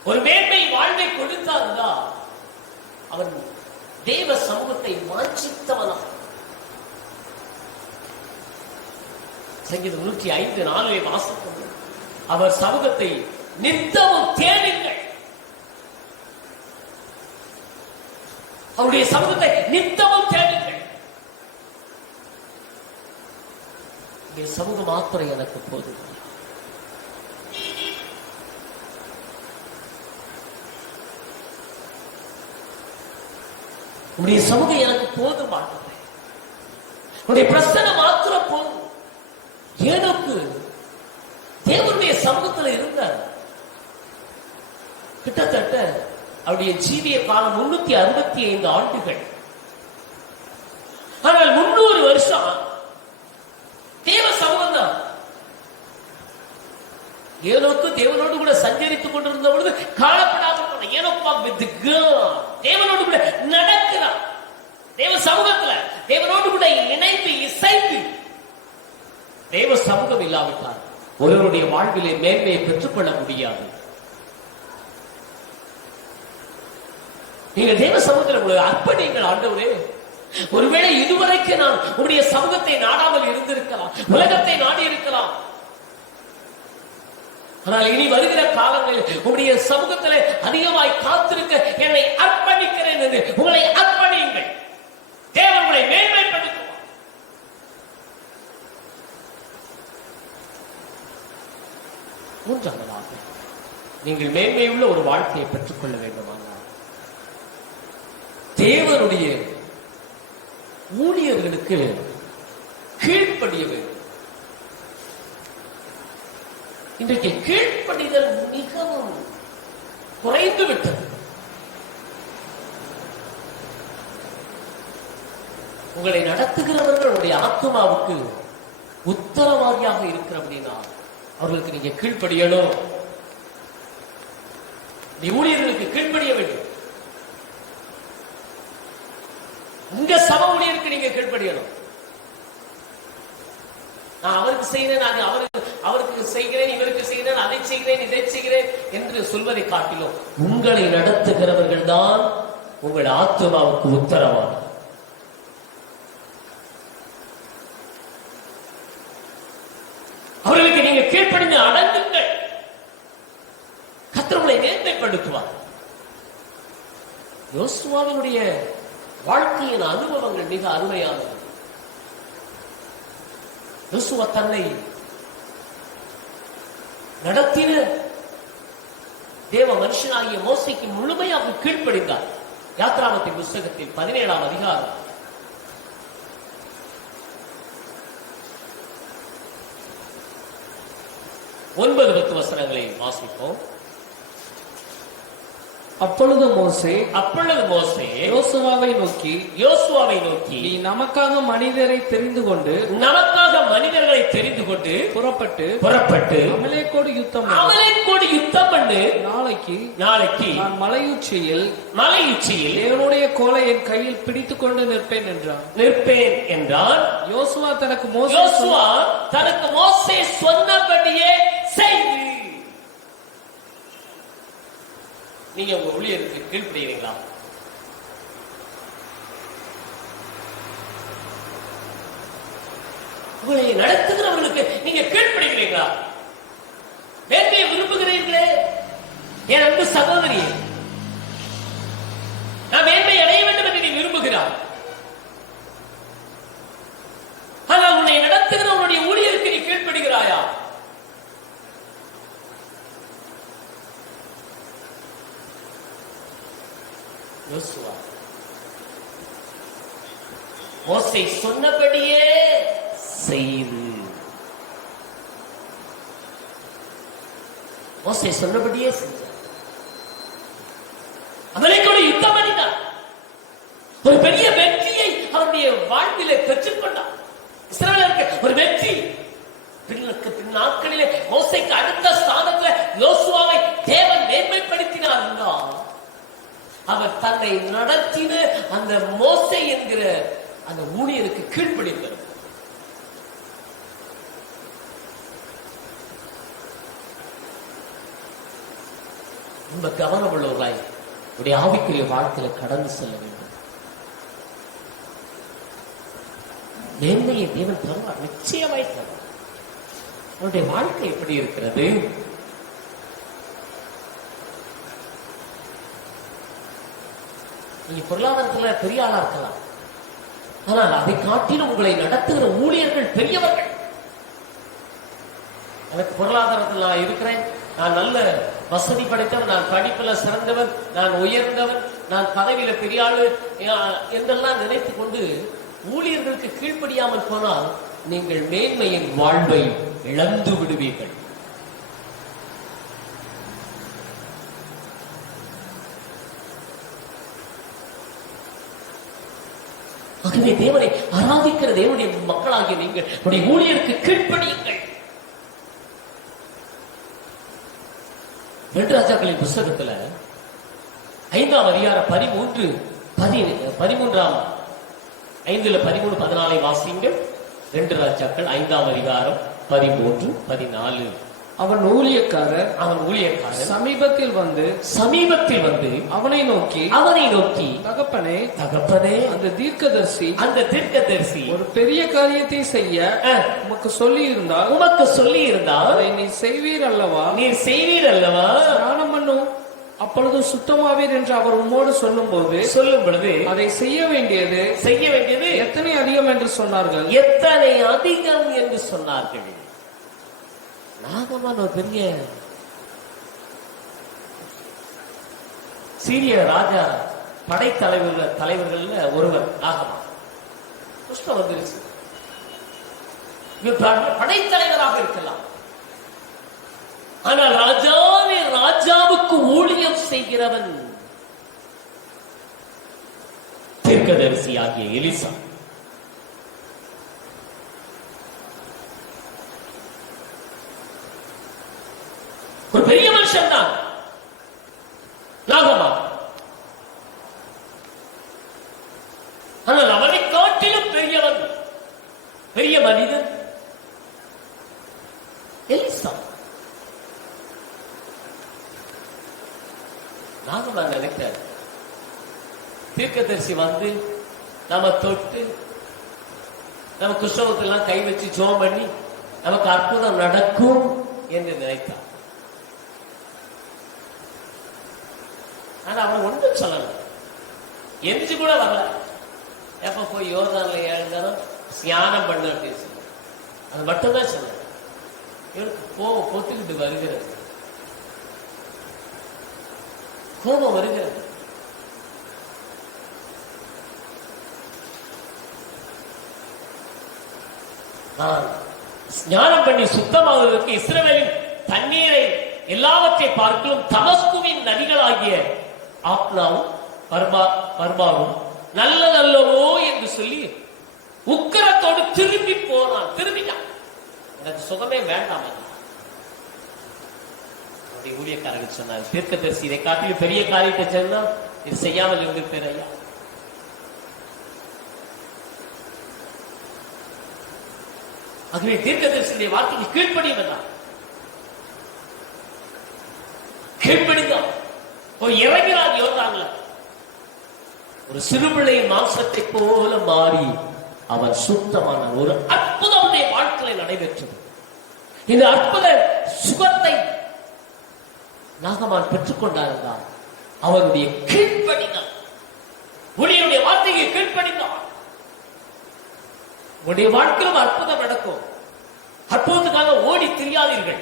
ஒரு மேன்மை வாழ்வை கொடுத்தார் என்றால், அவன் தேவ சமூகத்தை வாஞ்சித்தவனாக. சங்கீதம் 105:4 வாசிக்கும், அவர் சமூகத்தை நித்தமும் தேடுங்கள். அவருடைய சமூகத்தை நித்தமும் தேடுங்கள். என் சமூகம் மாத்திரம் எனக்கு போதும். உடைய சமூகம் எனக்கு போதும் மாட்டேன். உடைய பிரச்சனை மாத்திரம் போதும். ஏனோக்கு தேவனுடைய சமூகத்தில் இருந்தார். கிட்டத்தட்ட அவருடைய ஜீவிய காலம் 365 ஆண்டுகள். ஆனால் 300 வருஷம் தேவ சமூகம் தான். ஏனோக்கு தேவனோடு கூட சஞ்சரித்துக் கொண்டிருந்த பொழுது காணப்படாமல் தேவனோடு கூட நடக்கிறான். தேவ சமூகத்துல தேவனோடு கூட இணைந்து இசைந்து. தேவ சமூகம் இல்லாவிட்டால் ஒருவருடைய வாழ்விலே மேன்மையை பெற்றுக்கொள்ள முடியாது. நீங்க தேவ சமூகத்தில் உங்களை அர்ப்பணிங்கள். ஆண்டவரே, ஒருவேளை இதுவரைக்கு நான் உங்களுடைய சமூகத்தை நாடாமல் இருந்திருக்கலாம், உலகத்தை நாடி இருக்கலாம். ஆனால் இனி வருகிற காலங்களில் உங்களுடைய சமூகத்திலே அதிகமாய் காத்திருக்க என்னை அர்ப்பணிக்கிறேன் என்று உங்களை அர்ப்பணியுங்கள். தேவன் உங்களை மேன்மைப்படுத்துவார். மூன்றாவதாக, நீங்கள் மேன்மையுள்ள ஒரு வாழ்க்கையை பெற்றுக்கொள்ள வேண்டுமானால் தேவனுடைய ஊழியர்களுக்கு கீழ்ப்படிய வேண்டும். இன்றைக்கு கீழ்ப்படிதல் மிகவும் குறைந்து விட்டது. உங்களை நடத்துகிறவர்கள் உங்களுடைய ஆத்மாவுக்கு உத்தரவாதியாக இருக்கிற அப்படின்னா அவர்களுக்கு நீங்க கீழ்ப்படியணும். நீ ஊழியர்களுக்கு கீழ்ப்படிய வேண்டும். உங்க சம ஊழியருக்கு நீங்க கீழ்ப்படியணும். நான் அவருக்கு செய்கிறேன், நான் அவருக்கு செய்கிறேன், இவருக்கு செய்கிறேன், அதை செய்கிறேன், இதை செய்கிறேன் என்று சொல்வதை காட்டிலும் உங்களை நடத்துகிறவர்கள் தான் உங்கள் ஆத்மாவுக்கு உத்தரவாதம். அவர்களுக்கு நீங்க கீழ்ப்படிந்து அடங்குங்கள். கர்த்தர் உங்களை மேன்மைப்படுத்துவார். யோசுவாவினுடைய வாழ்க்கையின் அனுபவங்கள் மிக அருமையானது. யோசுவா தன்னை நடத்தின தேவ மனுஷனாகிய மோசேக்கு முழுமையாக கீழ்ப்படிந்தார். யாத்ராமத்தின் புஸ்தகத்தில் 17ஆம் அதிகாரம் 9-10 வசனங்களை வாசிப்போம். அப்பொழுது மோசே யோசுவாவை நோக்கி நீ நமக்காக மனிதரை தெரிந்து கொண்டு புறப்பட்டு அமலேக்கோடு யுத்தம் பண்ணு. நாளைக்கு நான் மலையுச்சியில் தேவனுடைய கோலை என் கையில் பிடித்துக் கொண்டு நிற்பேன் என்றான். யோசுவா தனக்கு மோசே சொன்னபடியே செய்து. நீங்க உங்க ஊழியருக்கு கீழ்ப்படுகிறீங்களா? உங்களை நடத்துகிறவர்களுக்கு நீங்க கீழ்ப்படுகிறீங்களா? மேன்மையை விரும்புகிறீர்களே என் அன்பு சகோதரி, நான் மேன்மை அடைய வேண்டும் என்று நீ விரும்புகிறார். ஆனால் உன்னை நடத்துகிறவனுடைய ஊழியருக்கு நீ கீழ்ப்படுகிறாயா? யோசுவா மோசே சொன்னபடியே செய்து. மோசே சொன்னபடியே செஞ்சார். அமலேக்கோடு யுத்தம் பண்ணினார். ஒரு பெரிய வெற்றியை அவருடைய வாழ்விலே பெற்றுக்கொண்டார். இஸ்ரவேலருக்கு ஒரு வெற்றி. நாட்களிலே மோசேக்கு அடுத்த ஸ்தானத்தில் யோசுவாவை தேவன் மேன்மைப்படுத்தினார் என்றால் அவர் தன்னை நடத்தின அந்த மோசே என்கிற அந்த ஊழியருக்கு கீழ்ப்படிந்தார். ரொம்ப கவனமுள்ளவர்களாய் உடைய ஆவிக்குரிய வாழ்க்கையில கடந்து செல்ல வேண்டும். மேன்மையை தேவன் தருவார், நிச்சயமாய் தருவார். உன்னுடைய வாழ்க்கை எப்படி இருக்கிறது? நீங்க பொருளாதாரத்துல பெரிய ஆளா இருக்கலாம், ஆனால் அதை காட்டிலும் உங்களை நடத்துகிற ஊழியர்கள் பெரியவர்கள். எனக்கு பொருளாதாரத்தில் நான் இருக்கிறேன், நான் நல்ல வசதி படைத்தவன், நான் படிப்புல சிறந்தவன், நான் உயர்ந்தவன், நான் பதவியில பெரிய ஆளு என்றெல்லாம் நினைத்துக் கொண்டு ஊழியர்களுக்கு கீழ்ப்படியாமல் போனால் நீங்கள் மேன்மையின் வாழ்வை இழந்து விடுவீர்கள். ஆகவே தேவனை ஆராதிக்கிற தேவனுடைய மக்களாகிய நீங்கள் உடைய ஊழியருக்கு கீழ்ப்படியுங்கள். 2 ராஜாக்களின் புஸ்தகத்துல 5ஆம் அதிகாரம் 13-14 வாசிங்கள். 2 ராஜாக்கள் 5ஆம் அதிகாரம் 13-14. அவன் ஊழியக்காரர் சமீபத்தில் வந்து அவனை நோக்கி தகப்பனே அந்த தீர்க்கதரிசி ஒரு பெரிய காரியத்தை செய்ய உமக்கு சொல்லி இருந்தால் அதை நீர் செய்வீர் அல்லவா? ஸ்நானம் பண்ணும், அப்பொழுது சுத்தமாவீர் என்று அவர் உம்மோடு சொல்லும் பொழுது அதை செய்ய வேண்டியது எத்தனை அதிகம் என்று சொன்னார்கள். நாகமான் ஒரு பெரிய சீரிய ராஜா தலைவர்கள் ஒருவர். நாகமான் குஷ்டம் வந்துருச்சு. படைத்தலைவராக இருக்கலாம், ஆனால் ராஜாவுக்கு ஊழியம் செய்கிறவன் தீர்க்கதரிசி ஆகிய எலிசா. ஒரு பெரிய மனுஷன் தான் நாகமான். ஆனால் அவரை காட்டிலும் பெரியவன், பெரிய மனிதன் எலிசா. நாகமான் நினைக்கிறார், தீர்க்கதரிசி வந்து நம்ம தொட்டு நம்ம குஷ்டவத்தெல்லாம் கை வச்சு ஜெபம் பண்ணி நமக்கு அற்புதம் நடக்கும் என்று நினைத்தார். ஆனா அவன் ஒன்றும் சொல்லல, எந்திரிச்சு கூட வரல. எப்ப போய் யோர்தான்ல எழுந்தாலும் ஸ்நானம் பண்ணு அப்படின்னு சொல்ல, அது மட்டும்தான் சொல்ல. இவனுக்கு கோபம் பொத்துக்கிட்டு வருகிறது, கோபம் வருகிறது. நான் ஸ்நானம் பண்ணி சுத்தமாவதற்கு இஸ்ரவேலின் தண்ணீரை எல்லாவற்றை பார்க்கலும் தமஸ்குவின் நதிகளாகிய ஆப்னாவும் பர்பாவும் நல்லதல்லவோ என்று சொல்லி உக்கிரத்தோடு திரும்பி போனான். திரும்பிட்டான். எனக்கு சுகமே வேண்டாம். ஊழியக்காரர்கள் சொன்னார், தீர்க்கதரிசி இதை காட்டிலும் பெரிய காரியத்தை சொன்னா இது செய்யாமல் இருந்திருப்பேன் ஐயா. ஆகவே தீர்க்கதரிசியுடைய வார்த்தைக்கு கீழ்ப்படியவன் கீழ்ப்படிந்தான். இறங்கிறான் யோர்தான்ல. ஒரு சிறுபிள்ளையின் மாம்சத்தை போல மாறி அவன் சுத்தமான ஒரு அற்புதம் வாழ்க்கையில் நடைபெற்றது. இந்த அற்புத சுகத்தை நாகமான் பெற்றுக்கொண்டார் என்றால் அவனுடைய கீழ்ப்படிந்தான். உன்னுடைய வார்த்தைக்கு கீழ்ப்படிந்தான். உன்னுடைய வாழ்க்கையிலும் அற்புதம் நடக்கும். அற்புதத்துக்காக ஓடி திரியாதீர்கள்.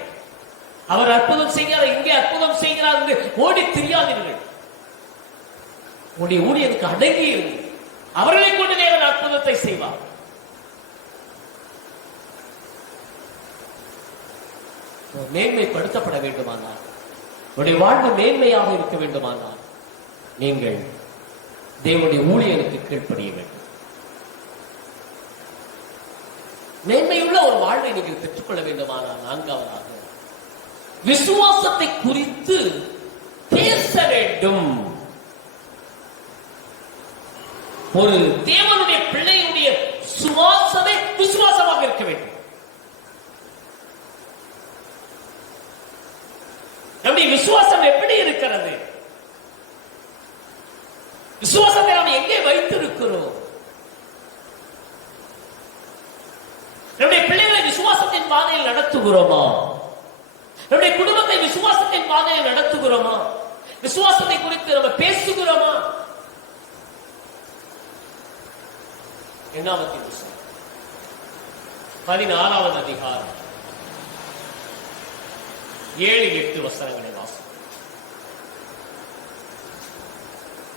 அவர் அற்புதம் செய்கிறார், இங்கே அற்புதம் செய்கிறார் என்று ஓடி திரியாதீர்கள். உன்னுடைய ஊழியருக்கு அடங்கி இருந்து அவர்களை கொண்டு தேவன் அற்புதத்தை செய்வார். மேன்மைப்படுத்தப்பட வேண்டுமானால், உன்னுடைய வாழ்வு மேன்மையாக இருக்க வேண்டுமானால் நீங்கள் தேவனுடைய ஊழியருக்கு கீழ்ப்படிய வேண்டும். மேன்மையுள்ள ஒரு வாழ்வை நீங்கள் பெற்றுக்கொள்ள வேண்டுமானால் நான்காவதாக விசுவாசத்தை குறித்து பேச வேண்டும். ஒரு தேவனுடைய பிள்ளையுடைய சுவாசமே விசுவாசமாக இருக்க வேண்டும். நம்முடைய விசுவாசம் எப்படி இருக்கிறது? விசுவாசத்தை நாம் எங்கே வைத்திருக்கிறோம்? நம்முடைய பிள்ளைகளை விசுவாசத்தின் பாதையில் நடத்துகிறோமா? நம்முடைய குடும்பத்தை விசுவாசத்தின் பாதையில் நடத்துகிறோமா? விசுவாசத்தை குறித்து நம்ம பேசுகிறோமா? எண்ணாமத்தி புத்தகம் 14வது அதிகாரம் 7-8 வசனங்களை வாசிப்போம்.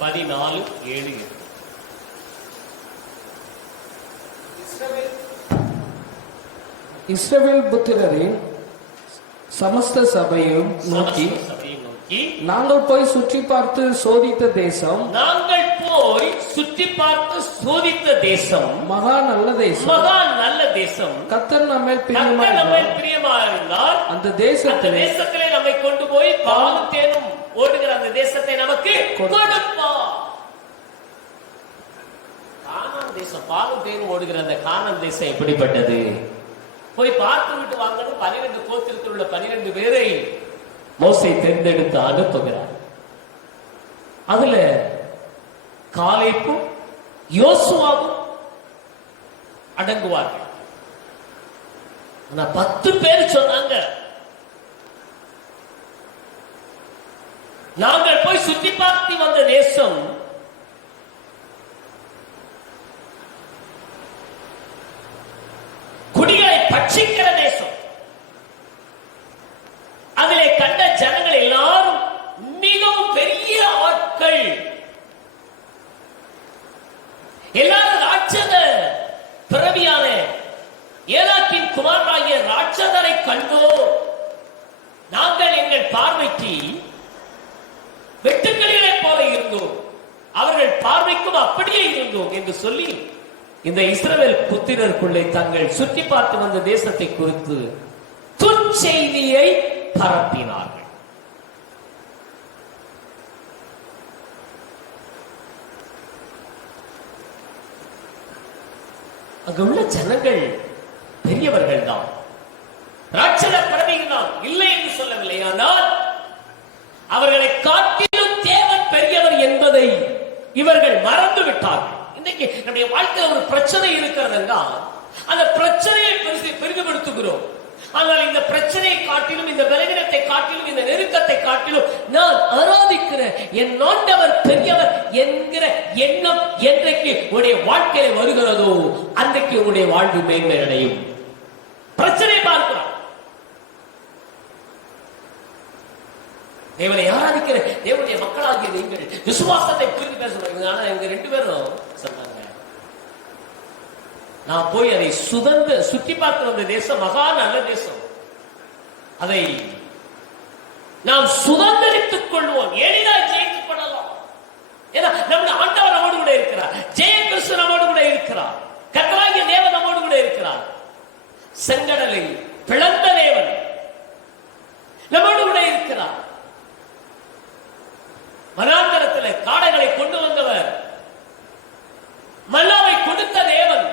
14:7-8. இஸ்ரவேல் புத்திரரின் சமஸ்த சபையும் நோக்கி, நாங்கள் போய் சுற்றி பார்த்து சோதித்த தேசம், நாங்கள் போய் சுற்றி பார்த்து சோதித்த தேசம் மகா நல்ல தேசம், மகா நல்ல தேசம். கர்த்தர் நம்மேல் பிரியமாயிருந்தார். அந்த தேசத்திலே நம்மை கொண்டு போய் பாலும் தேனும் ஓடுகிற அந்த தேசத்தை நமக்கு கொடுப்பார். கானான் தேசம், பாலும் தேனும் ஓடுகிற அந்த கானான் தேசம் எப்படிப்பட்டது? போய் பார்த்து விட்டு வாங்கணும். 12 கோத்திரத்தில் உள்ள 12 பேரை மோசே தேர்ந்தெடுத்து அனுப்புகிறார். அதுல காலேப்பும் யோசுவாவும் அடங்குவார்கள். ஆனா 10 பேர் சொன்னாங்க, நாங்கள் போய் சுற்றி பார்த்து வந்த தேசம் குடிகளை பட்சிக்கிற தேசம். அதிலே கண்ட ஜனங்கள் எல்லாரும் மிகவும் பெரிய ஆட்கள். எல்லாரும் ராட்சத பிறவியான ஏலாக்கின் குமாரனாகிய ராட்சதரை கண்டோம். நாங்கள் எங்கள் பார்வைக்கு வெட்டுக்கிளிகளை போல இருந்தோம், அவர்கள் பார்வைக்கும் அப்படியே இருந்தோம் என்று சொல்லி இந்த இஸ்ரவேல் புத்திரருக்குள்ளே தங்கள் சுற்றி பார்த்து வந்த தேசத்தை குறித்து துர்ச்செய்தியை பரப்பினார்கள். அங்குள்ள ஜனங்கள் பெரியவர்கள் தான், ராட்சத பிறவிகள் தான், இல்லை என்று சொல்லவில்லை. ஆனால் அவர்களை காட்டிலும் தேவன் பெரியவர் என்பதை இவர்கள் மறந்து விட்டார்கள். இன்னைக்கு நம்முடைய வாழ்க்கையில் ஒரு பிரச்சனை இருக்கிறது என்றால் அந்த பிரச்சனையை பெரிதுபடுத்துகிறோம். ஆனால் இந்த பிரச்சனையை காட்டிலும், இந்த பலவீனத்தை காட்டிலும், இந்த நெருக்கத்தை காட்டிலும் நான் ஆராதிக்கிற என் ஆண்டவர் பெரியவர் என்கிற எண்ணம் என்றைக்கு உங்களுடைய வாழ்க்கையில வருகிறதோ அன்றைக்கு உங்களுடைய வாழ்வு மேன்மை அடையும். பிரச்சனை பார்க்கிறோம். தேவனை ஆராதிக்கிற தேவனுடைய மக்களாகிய நீங்கள் விசுவாசத்தை குறித்து பேசுறீங்க. ஆனா இவங்க 2 பேரும் சொன்னாங்க, நான் போய் அதை சுற்றி பார்க்கிற அந்த தேசம் மகா நல்ல தேசம், அதை நாம் சுதந்திரித்துக் கொள்வோம், எளிதாய் ஜெயித்துக் கொள்ளலாம். ஏன்னா நம்முடைய ஆண்டவர் நம்மோடு கூட இருக்கிறார், ஜெய கிறிஸ்து நம்மோடு கூட இருக்கிறார், கர்த்தராகிய தேவன் நம்மோடு கூட இருக்கிறார். செங்கடலை பிளந்த தேவன் நம்மோடு கூட இருக்கிறார். வனாந்தரத்தில் காடைகளை கொண்டு வந்தவர், மன்னாவை கொடுத்த தேவன்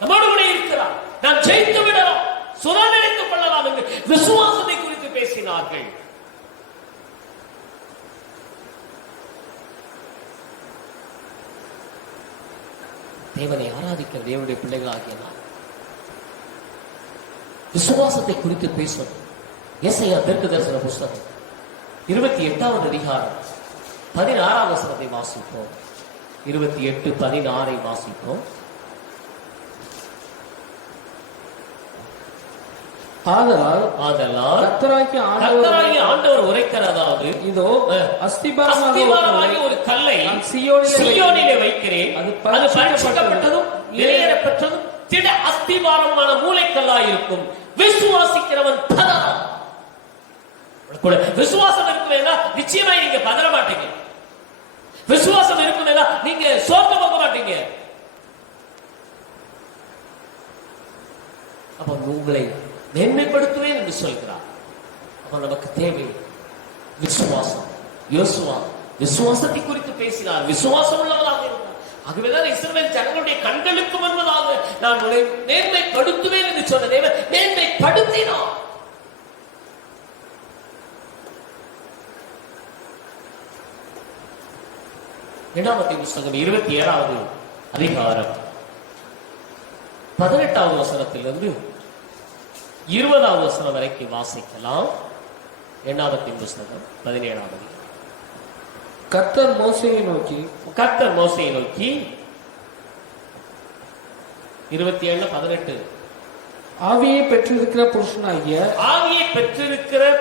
நம்மோடு கூட இருக்கிறார். நாம் ஜெயித்து விடலாம், சுதந்திரித்துக் கொள்ளலாம் என்று விசுவாசத்தை குறித்து பேசினார்கள். தேவனை ஆராதிக்க தேவனுடைய பிள்ளைகளாகிய நாம் விசுவாசத்தை குறித்து பேசணும். ஏசாயா தீர்க்கதரிசன புஸ்தகம் 28வது அதிகாரம் 16 வசனத்தை வாசிப்போம். 28:16 வாசிப்போம். ஆதலால் கர்த்தராகிய ஆண்டவர் உரைக்கிறதாவது, இதோ அஸ்திபாரமாகிய ஒரு கல்லை சீயோனிலே வைக்கிறேன், அது பரிசுத்தப்பட்டதும் நிறைவேறப்பட்டதும் திட அஸ்திபாரமான மூலைக்கல்லாயிருக்கும். விசுவாசிக்கிறவன் பதறான். விசுவாசம் இருக்குன்னா நிச்சயமா நீங்க பதற மாட்டீங்க. விசுவாசம் இருக்குன்னா நீங்க சோர்ந்து போக மாட்டீங்க. அப்ப உங்களை மேன்மைப்படுத்துவேன் என்று சொல்கிறார். அப்ப நமக்கு தேவை விசுவாசம். யோசுவா விசுவாசத்தை குறித்து பேசினார், விசுவாசம் உள்ளவராக இருந்தார். ஆகவேதான் இஸ்ரவேல் ஜனங்களுடைய கண்களுக்கு முன்பதாக நான் உங்களை மேன்மைப்படுத்துவேன் என்று சொன்ன தேவன் மேன்மைப்படுத்தினார். இரண்டாமத்தை புஸ்தகம் 27வது அதிகாரம் 18வது வசனத்திலிருந்து 20வது வசனம் வரைக்கும் வாசிக்கலாம். இரண்டாமத்தின் புஸ்தகம் 17வது. கர்த்தர் மோசேயை நோக்கி 27:18 ஆவியை பெற்றிருக்கிற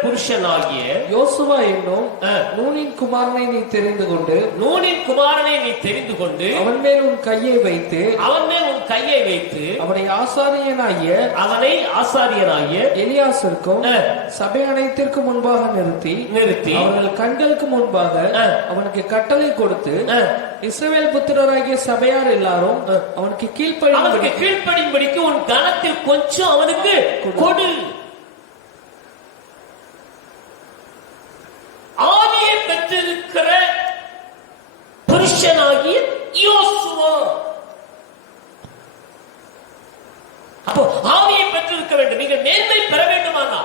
புருஷனாகிய யோசுவா என்னும் நூனின் குமாரனை நீ தெரிந்து கொண்டு அவன் மேல் உன் கையை வைத்து அவனை ஆசாரியனாகிய எலியாசிற்கும் சபை அனைத்திற்கு முன்பாக நிறுத்தி அவர்கள் கண்களுக்கு முன்பாக அவனுக்கு கட்டளை கொடுத்து இஸ்ரவேல் புத்திரராகிய சபையார் எல்லாரும் அவனுக்கு கீழ்ப்படியும்படிக்கு உன் கனத்தில் கொஞ்சம் அவனுக்கு கொடு. ஆவியை பெற்றிருக்கிற புருஷனாகிய யோசுவா. அப்போ ஆவியை பெற்றிருக்க வேண்டும். நீங்கள் மேன்மை பெற வேண்டுமானா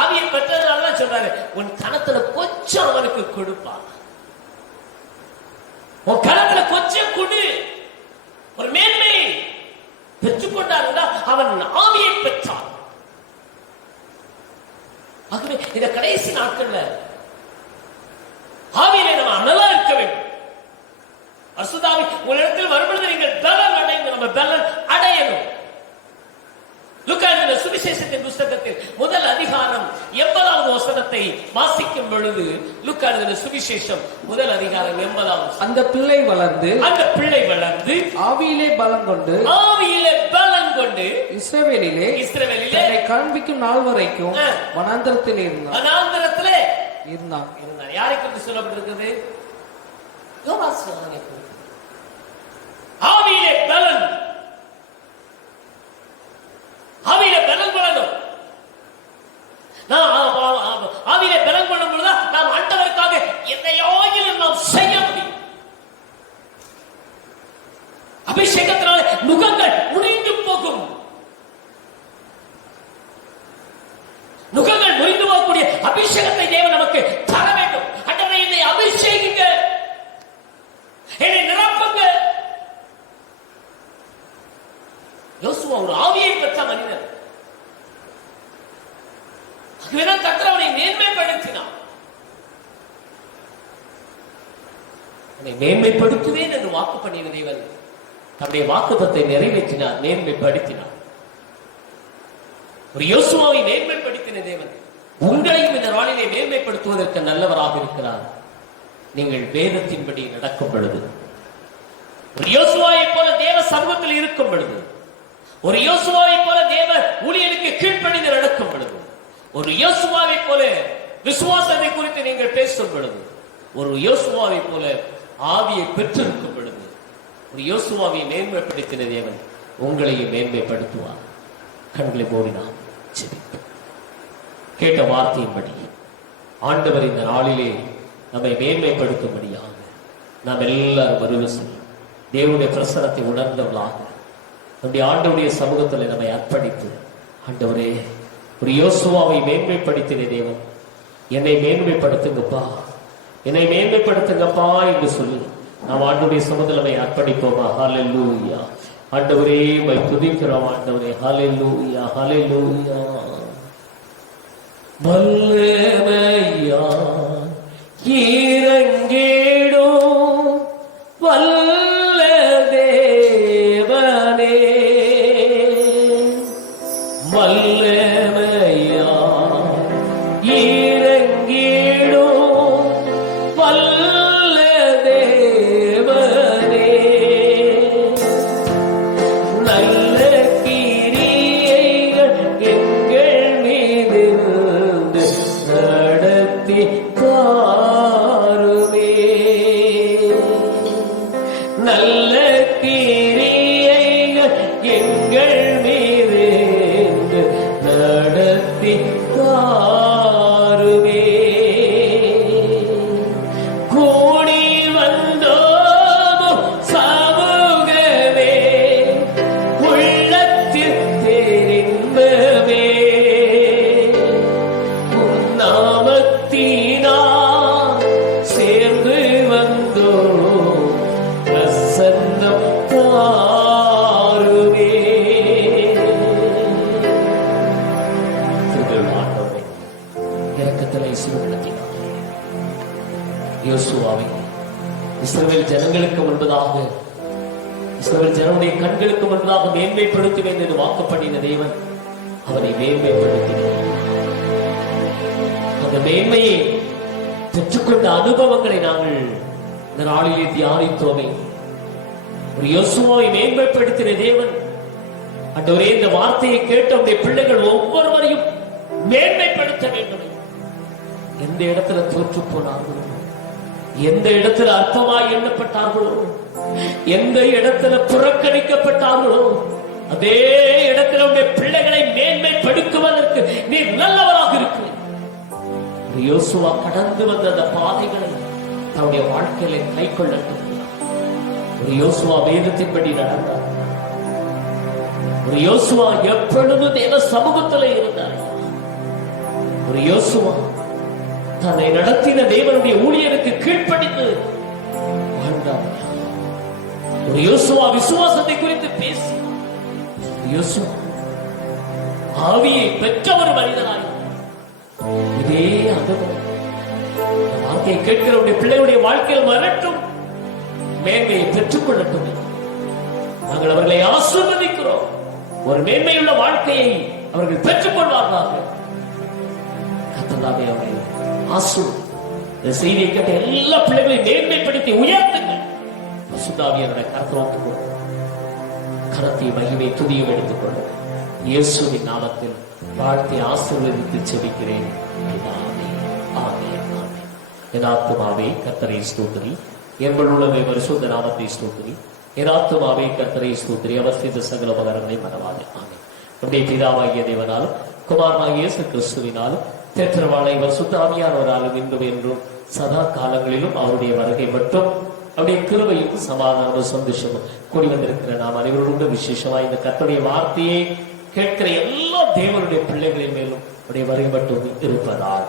ஆவியை பெற்றதுனால சொல்றாரு, உன் கணத்துல கொஞ்சம் அவனுக்கு கொடுப்பான். உன் கணத்துல கொஞ்சம் கொடு. ஒரு மேன்மை பெற்றுக்கொண்டார், அவன் ஆவியை பெற்றான். ஆகவே இந்த கடைசி நாட்கள்ல ஆவியிலே நம்ம அனலா இருக்க வேண்டும். அசுதாவி உங்களிடத்தில் வரும்பொழுது நீங்கள் பலன் அடைந்து நம்ம பலன் அடையணும். லூக்காவின் சுவிசேஷத்தின் புஸ்தகத்தில் 1 அதிகாரம் 80வது வசனத்தை வாசிக்கும் பொழுது, லூக்காவின் சுவிசேஷம் 1 அதிகாரம் 80வது. அந்த பிள்ளை வளர்ந்து ஆவியிலே பலம் கொண்டு இஸ்ரவேலிலே தன்னை காண்பிக்கும் நாள் வரைக்கும் வனாந்தரத்தில் இருந்தான். யாரை குறித்து சொல்லப்பட்டிருக்கிறது? ஆவியிலே பலன் கொள்ளணும். ஆவியிலே பலன் கொள்ளும் பொழுது நாம் ஆண்டவருக்காக எதையாயிலும் நாம் செய்ய முடியும். அபிஷேகத்தினால நுகங்கள் முறிந்து போகும். நுகங்கள் முறிந்து போகக்கூடிய அபிஷேகத்தை தேவன் நமக்கு தர வேண்டும். ஆண்டவரே, என்னை அபிஷேகிங்க, என்னை நிரப்புங்க. யோசுவா ஒரு ஆவியை பெற்ற மனிதன். கர்த்தர் அவனை மேன்மைப்படுத்தினான். மேன்மைப்படுத்துவேன் என்று வாக்கு பண்ணின தேவன் தன்னுடைய வாக்குத்தத்தை நிறைவேற்றினார், மேன்மைப்படுத்தினார். ஒரு யோசுவாவை மேன்மைப்படுத்தின தேவன் உங்களையும் இந்த நாளிலே மேன்மைப்படுத்துவதற்கு நல்லவராக இருக்கிறார். நீங்கள் வேதத்தின்படி நடக்கும் பொழுது, ஒரு யோசுவாவை போல தேவ சமூகத்தில் இருக்கும் பொழுது, ஒரு யோசுவாவை போல தேவ ஊழியருக்கு கீழ்ப்படிந்து நடக்கும் பொழுது, ஒரு யோசுவாவை போல விசுவாசத்தை குறித்து நீங்கள் பேசும் பொழுது, ஒரு யோசுவாவை போல ஆவியை பெற்றிருக்கும் பொழுது, ஒரு யோசுவாவை மேன்மைப்படுத்தின தேவன் உங்களையும் மேன்மைப்படுத்துவார். கண்களை மூடி நாம் ஜெபிப்போம். கேட்ட வார்த்தையின்படி ஆண்டவர் இந்த நாளிலே நம்மை மேன்மைப்படுத்தும்படியாக நாம் எல்லாரும் வருவசம் தேவனுடைய பிரசனத்தை உணர்ந்தவர்களாக நம்முடைய ஆண்டவருடைய சமூகத்தில் நம்மை அர்ப்பணித்து, ஆண்டவரே ஒரு யோசுவாவை மேன்மைப்படுத்தின தேவன் என்னை மேன்மைப்படுத்துங்கப்பா, என்னை மேன்மைப்படுத்துங்கப்பா என்று சொல்லி நாம் ஆண்டவருடைய சமூகத்தில் நம்மை அர்ப்பணிப்போமா? ஹல்லேலூயா. ஆண்டவரே மை துதிக்கிறோம் ஆண்டவரே. ஹல்லேலூயா, ஹல்லேலூயா. வல்லமையா இறங்கிடும் வல்ல தேவனே, வல்லமையா இறங்கிடும் வல்ல தேவனே, நல்ல கிரியைகள் எங்கள் மீது நடத்தி தாருமே, நல்ல கிரியைகள் எங்கள் மீது நடத்தி தாருமே. கூடி வந்தோமோ சமூகமே, உள்ளத்தில் தெரிந்தவே, நாமத்தினால் சேர்ந்து வந்தோ பிரசன்னம் தாருமே. ஆண்டவரே இரக்கத்திலே சுமத்தினார் யோசுவாவை இஸ்ரவேல் ஜனங்களுக்கு முன்பதாக, இஸ்ரவேல் ஜனங்களுடைய கண்களுக்கு முன்பதாக மேன்மைப்படுத்துவேன் என்று வாக்குப்படின தேவன் அவனை மேன்மைப்படுத்தினார். அந்த மேன்மையை பெற்றுக்கொண்ட அனுபவங்களை நாங்கள் இந்த நாளிலே தியானித்தோமே. ஒரு யோசுவாவை மேன்மைப்படுத்தின தேவன் ஆண்டவரே இந்த வார்த்தையை கேட்ட அவருடைய பிள்ளைகள் ஒவ்வொருவரையும் மேன்மைப்படுத்த வேண்டும். எந்த இடத்துல தோற்று போனார்களோ, எந்த இடத்துல அர்த்தமாய் எண்ணப்பட்டார்களோ, எந்த இடத்துல புறக்கணிக்கப்பட்டார்களோ, அதே இடத்துல உடைய பிள்ளைகளை மேன்மைப்படுத்துவதற்கு நீ நல்லவராக இருக்கிற. யோசுவா கடந்து வந்த அந்த பாதைகளை தன்னுடைய வாழ்க்கையில கை கொள்ளட்டும். ஒரு யோசுவா வேதத்தின்படி நடந்தார். ஒரு யோசுவா எப்பொழுதும் தேவ சமூகத்தில் இருந்தார். ஒரு யோசுவா தன்னை நடத்தின தேவனுடைய ஊழியருக்கு கீழ்ப்படிந்து வாழ்ந்தார். ஒரு யோசுவா விசுவாசத்தை குறித்து பேசி, யோசுவா ஆவியை பெற்ற ஒரு மனிதனாய் இதே அனுபவம் வார்த்தையை கேட்கிறவருடைய பிள்ளைகளுடைய வாழ்க்கையில் வரட்டும், மேன்மையை பெற்றுக் கொள்ளட்டும். நாங்கள் அவர்களை ஆசீர்வதிக்கிறோம். ஒரு மேன்மையுள்ள வாழ்க்கையை அவர்கள் பெற்றுக் கொள்வார்களாக. கர்த்தராவே அவரை ஆசீர்வதி. இந்த செய்தியை கேட்ட எல்லா பிள்ளைகளையும் மேன்மைப்படுத்தி உயர்த்துங்கள். பரிசுத்தாவியானவரை கர்த்தரோடு கரத்தை மகிமை துதியும் எடுத்துக் கொள்ளும். இயேசுவின் நாமத்தில் வாழ்த்தி ஆசீர்வதித்து செபிக்கிறேன். என் ஆத்துமாவே கர்த்தரை ஸ்தோத்திரி, எங்களுள்ளவை பரிசுத்த நாமத்தை ஸ்தோத்திரி. என் ஆத்துமாவே கர்த்தரை ஸ்தோத்திரி, அவஸ்தித்த சகல உபகரணங்களை மறவாதே. ஆமென். நம்முடைய பிதாவாகிய தேவனாலும் குமாரனாகிய இயேசு கிறிஸ்துவினாலும் தேற்றவாளை பரிசுத்த ஆவியானவராலும் இன்றும் என்றும் சதா காலங்களிலும் அவருடைய வருகை மட்டும் அவருடைய கிருபையும் சமாதானமும் சந்தோஷமும் கூடி வந்திருக்கிற நாம் அனைவரோடு விசேஷமா இந்த கர்த்தருடைய வார்த்தையை கேட்கிற எல்லா தேவனுடைய பிள்ளைகளின் மேலும் அவருடைய வருகை மட்டும் இருப்பதாக.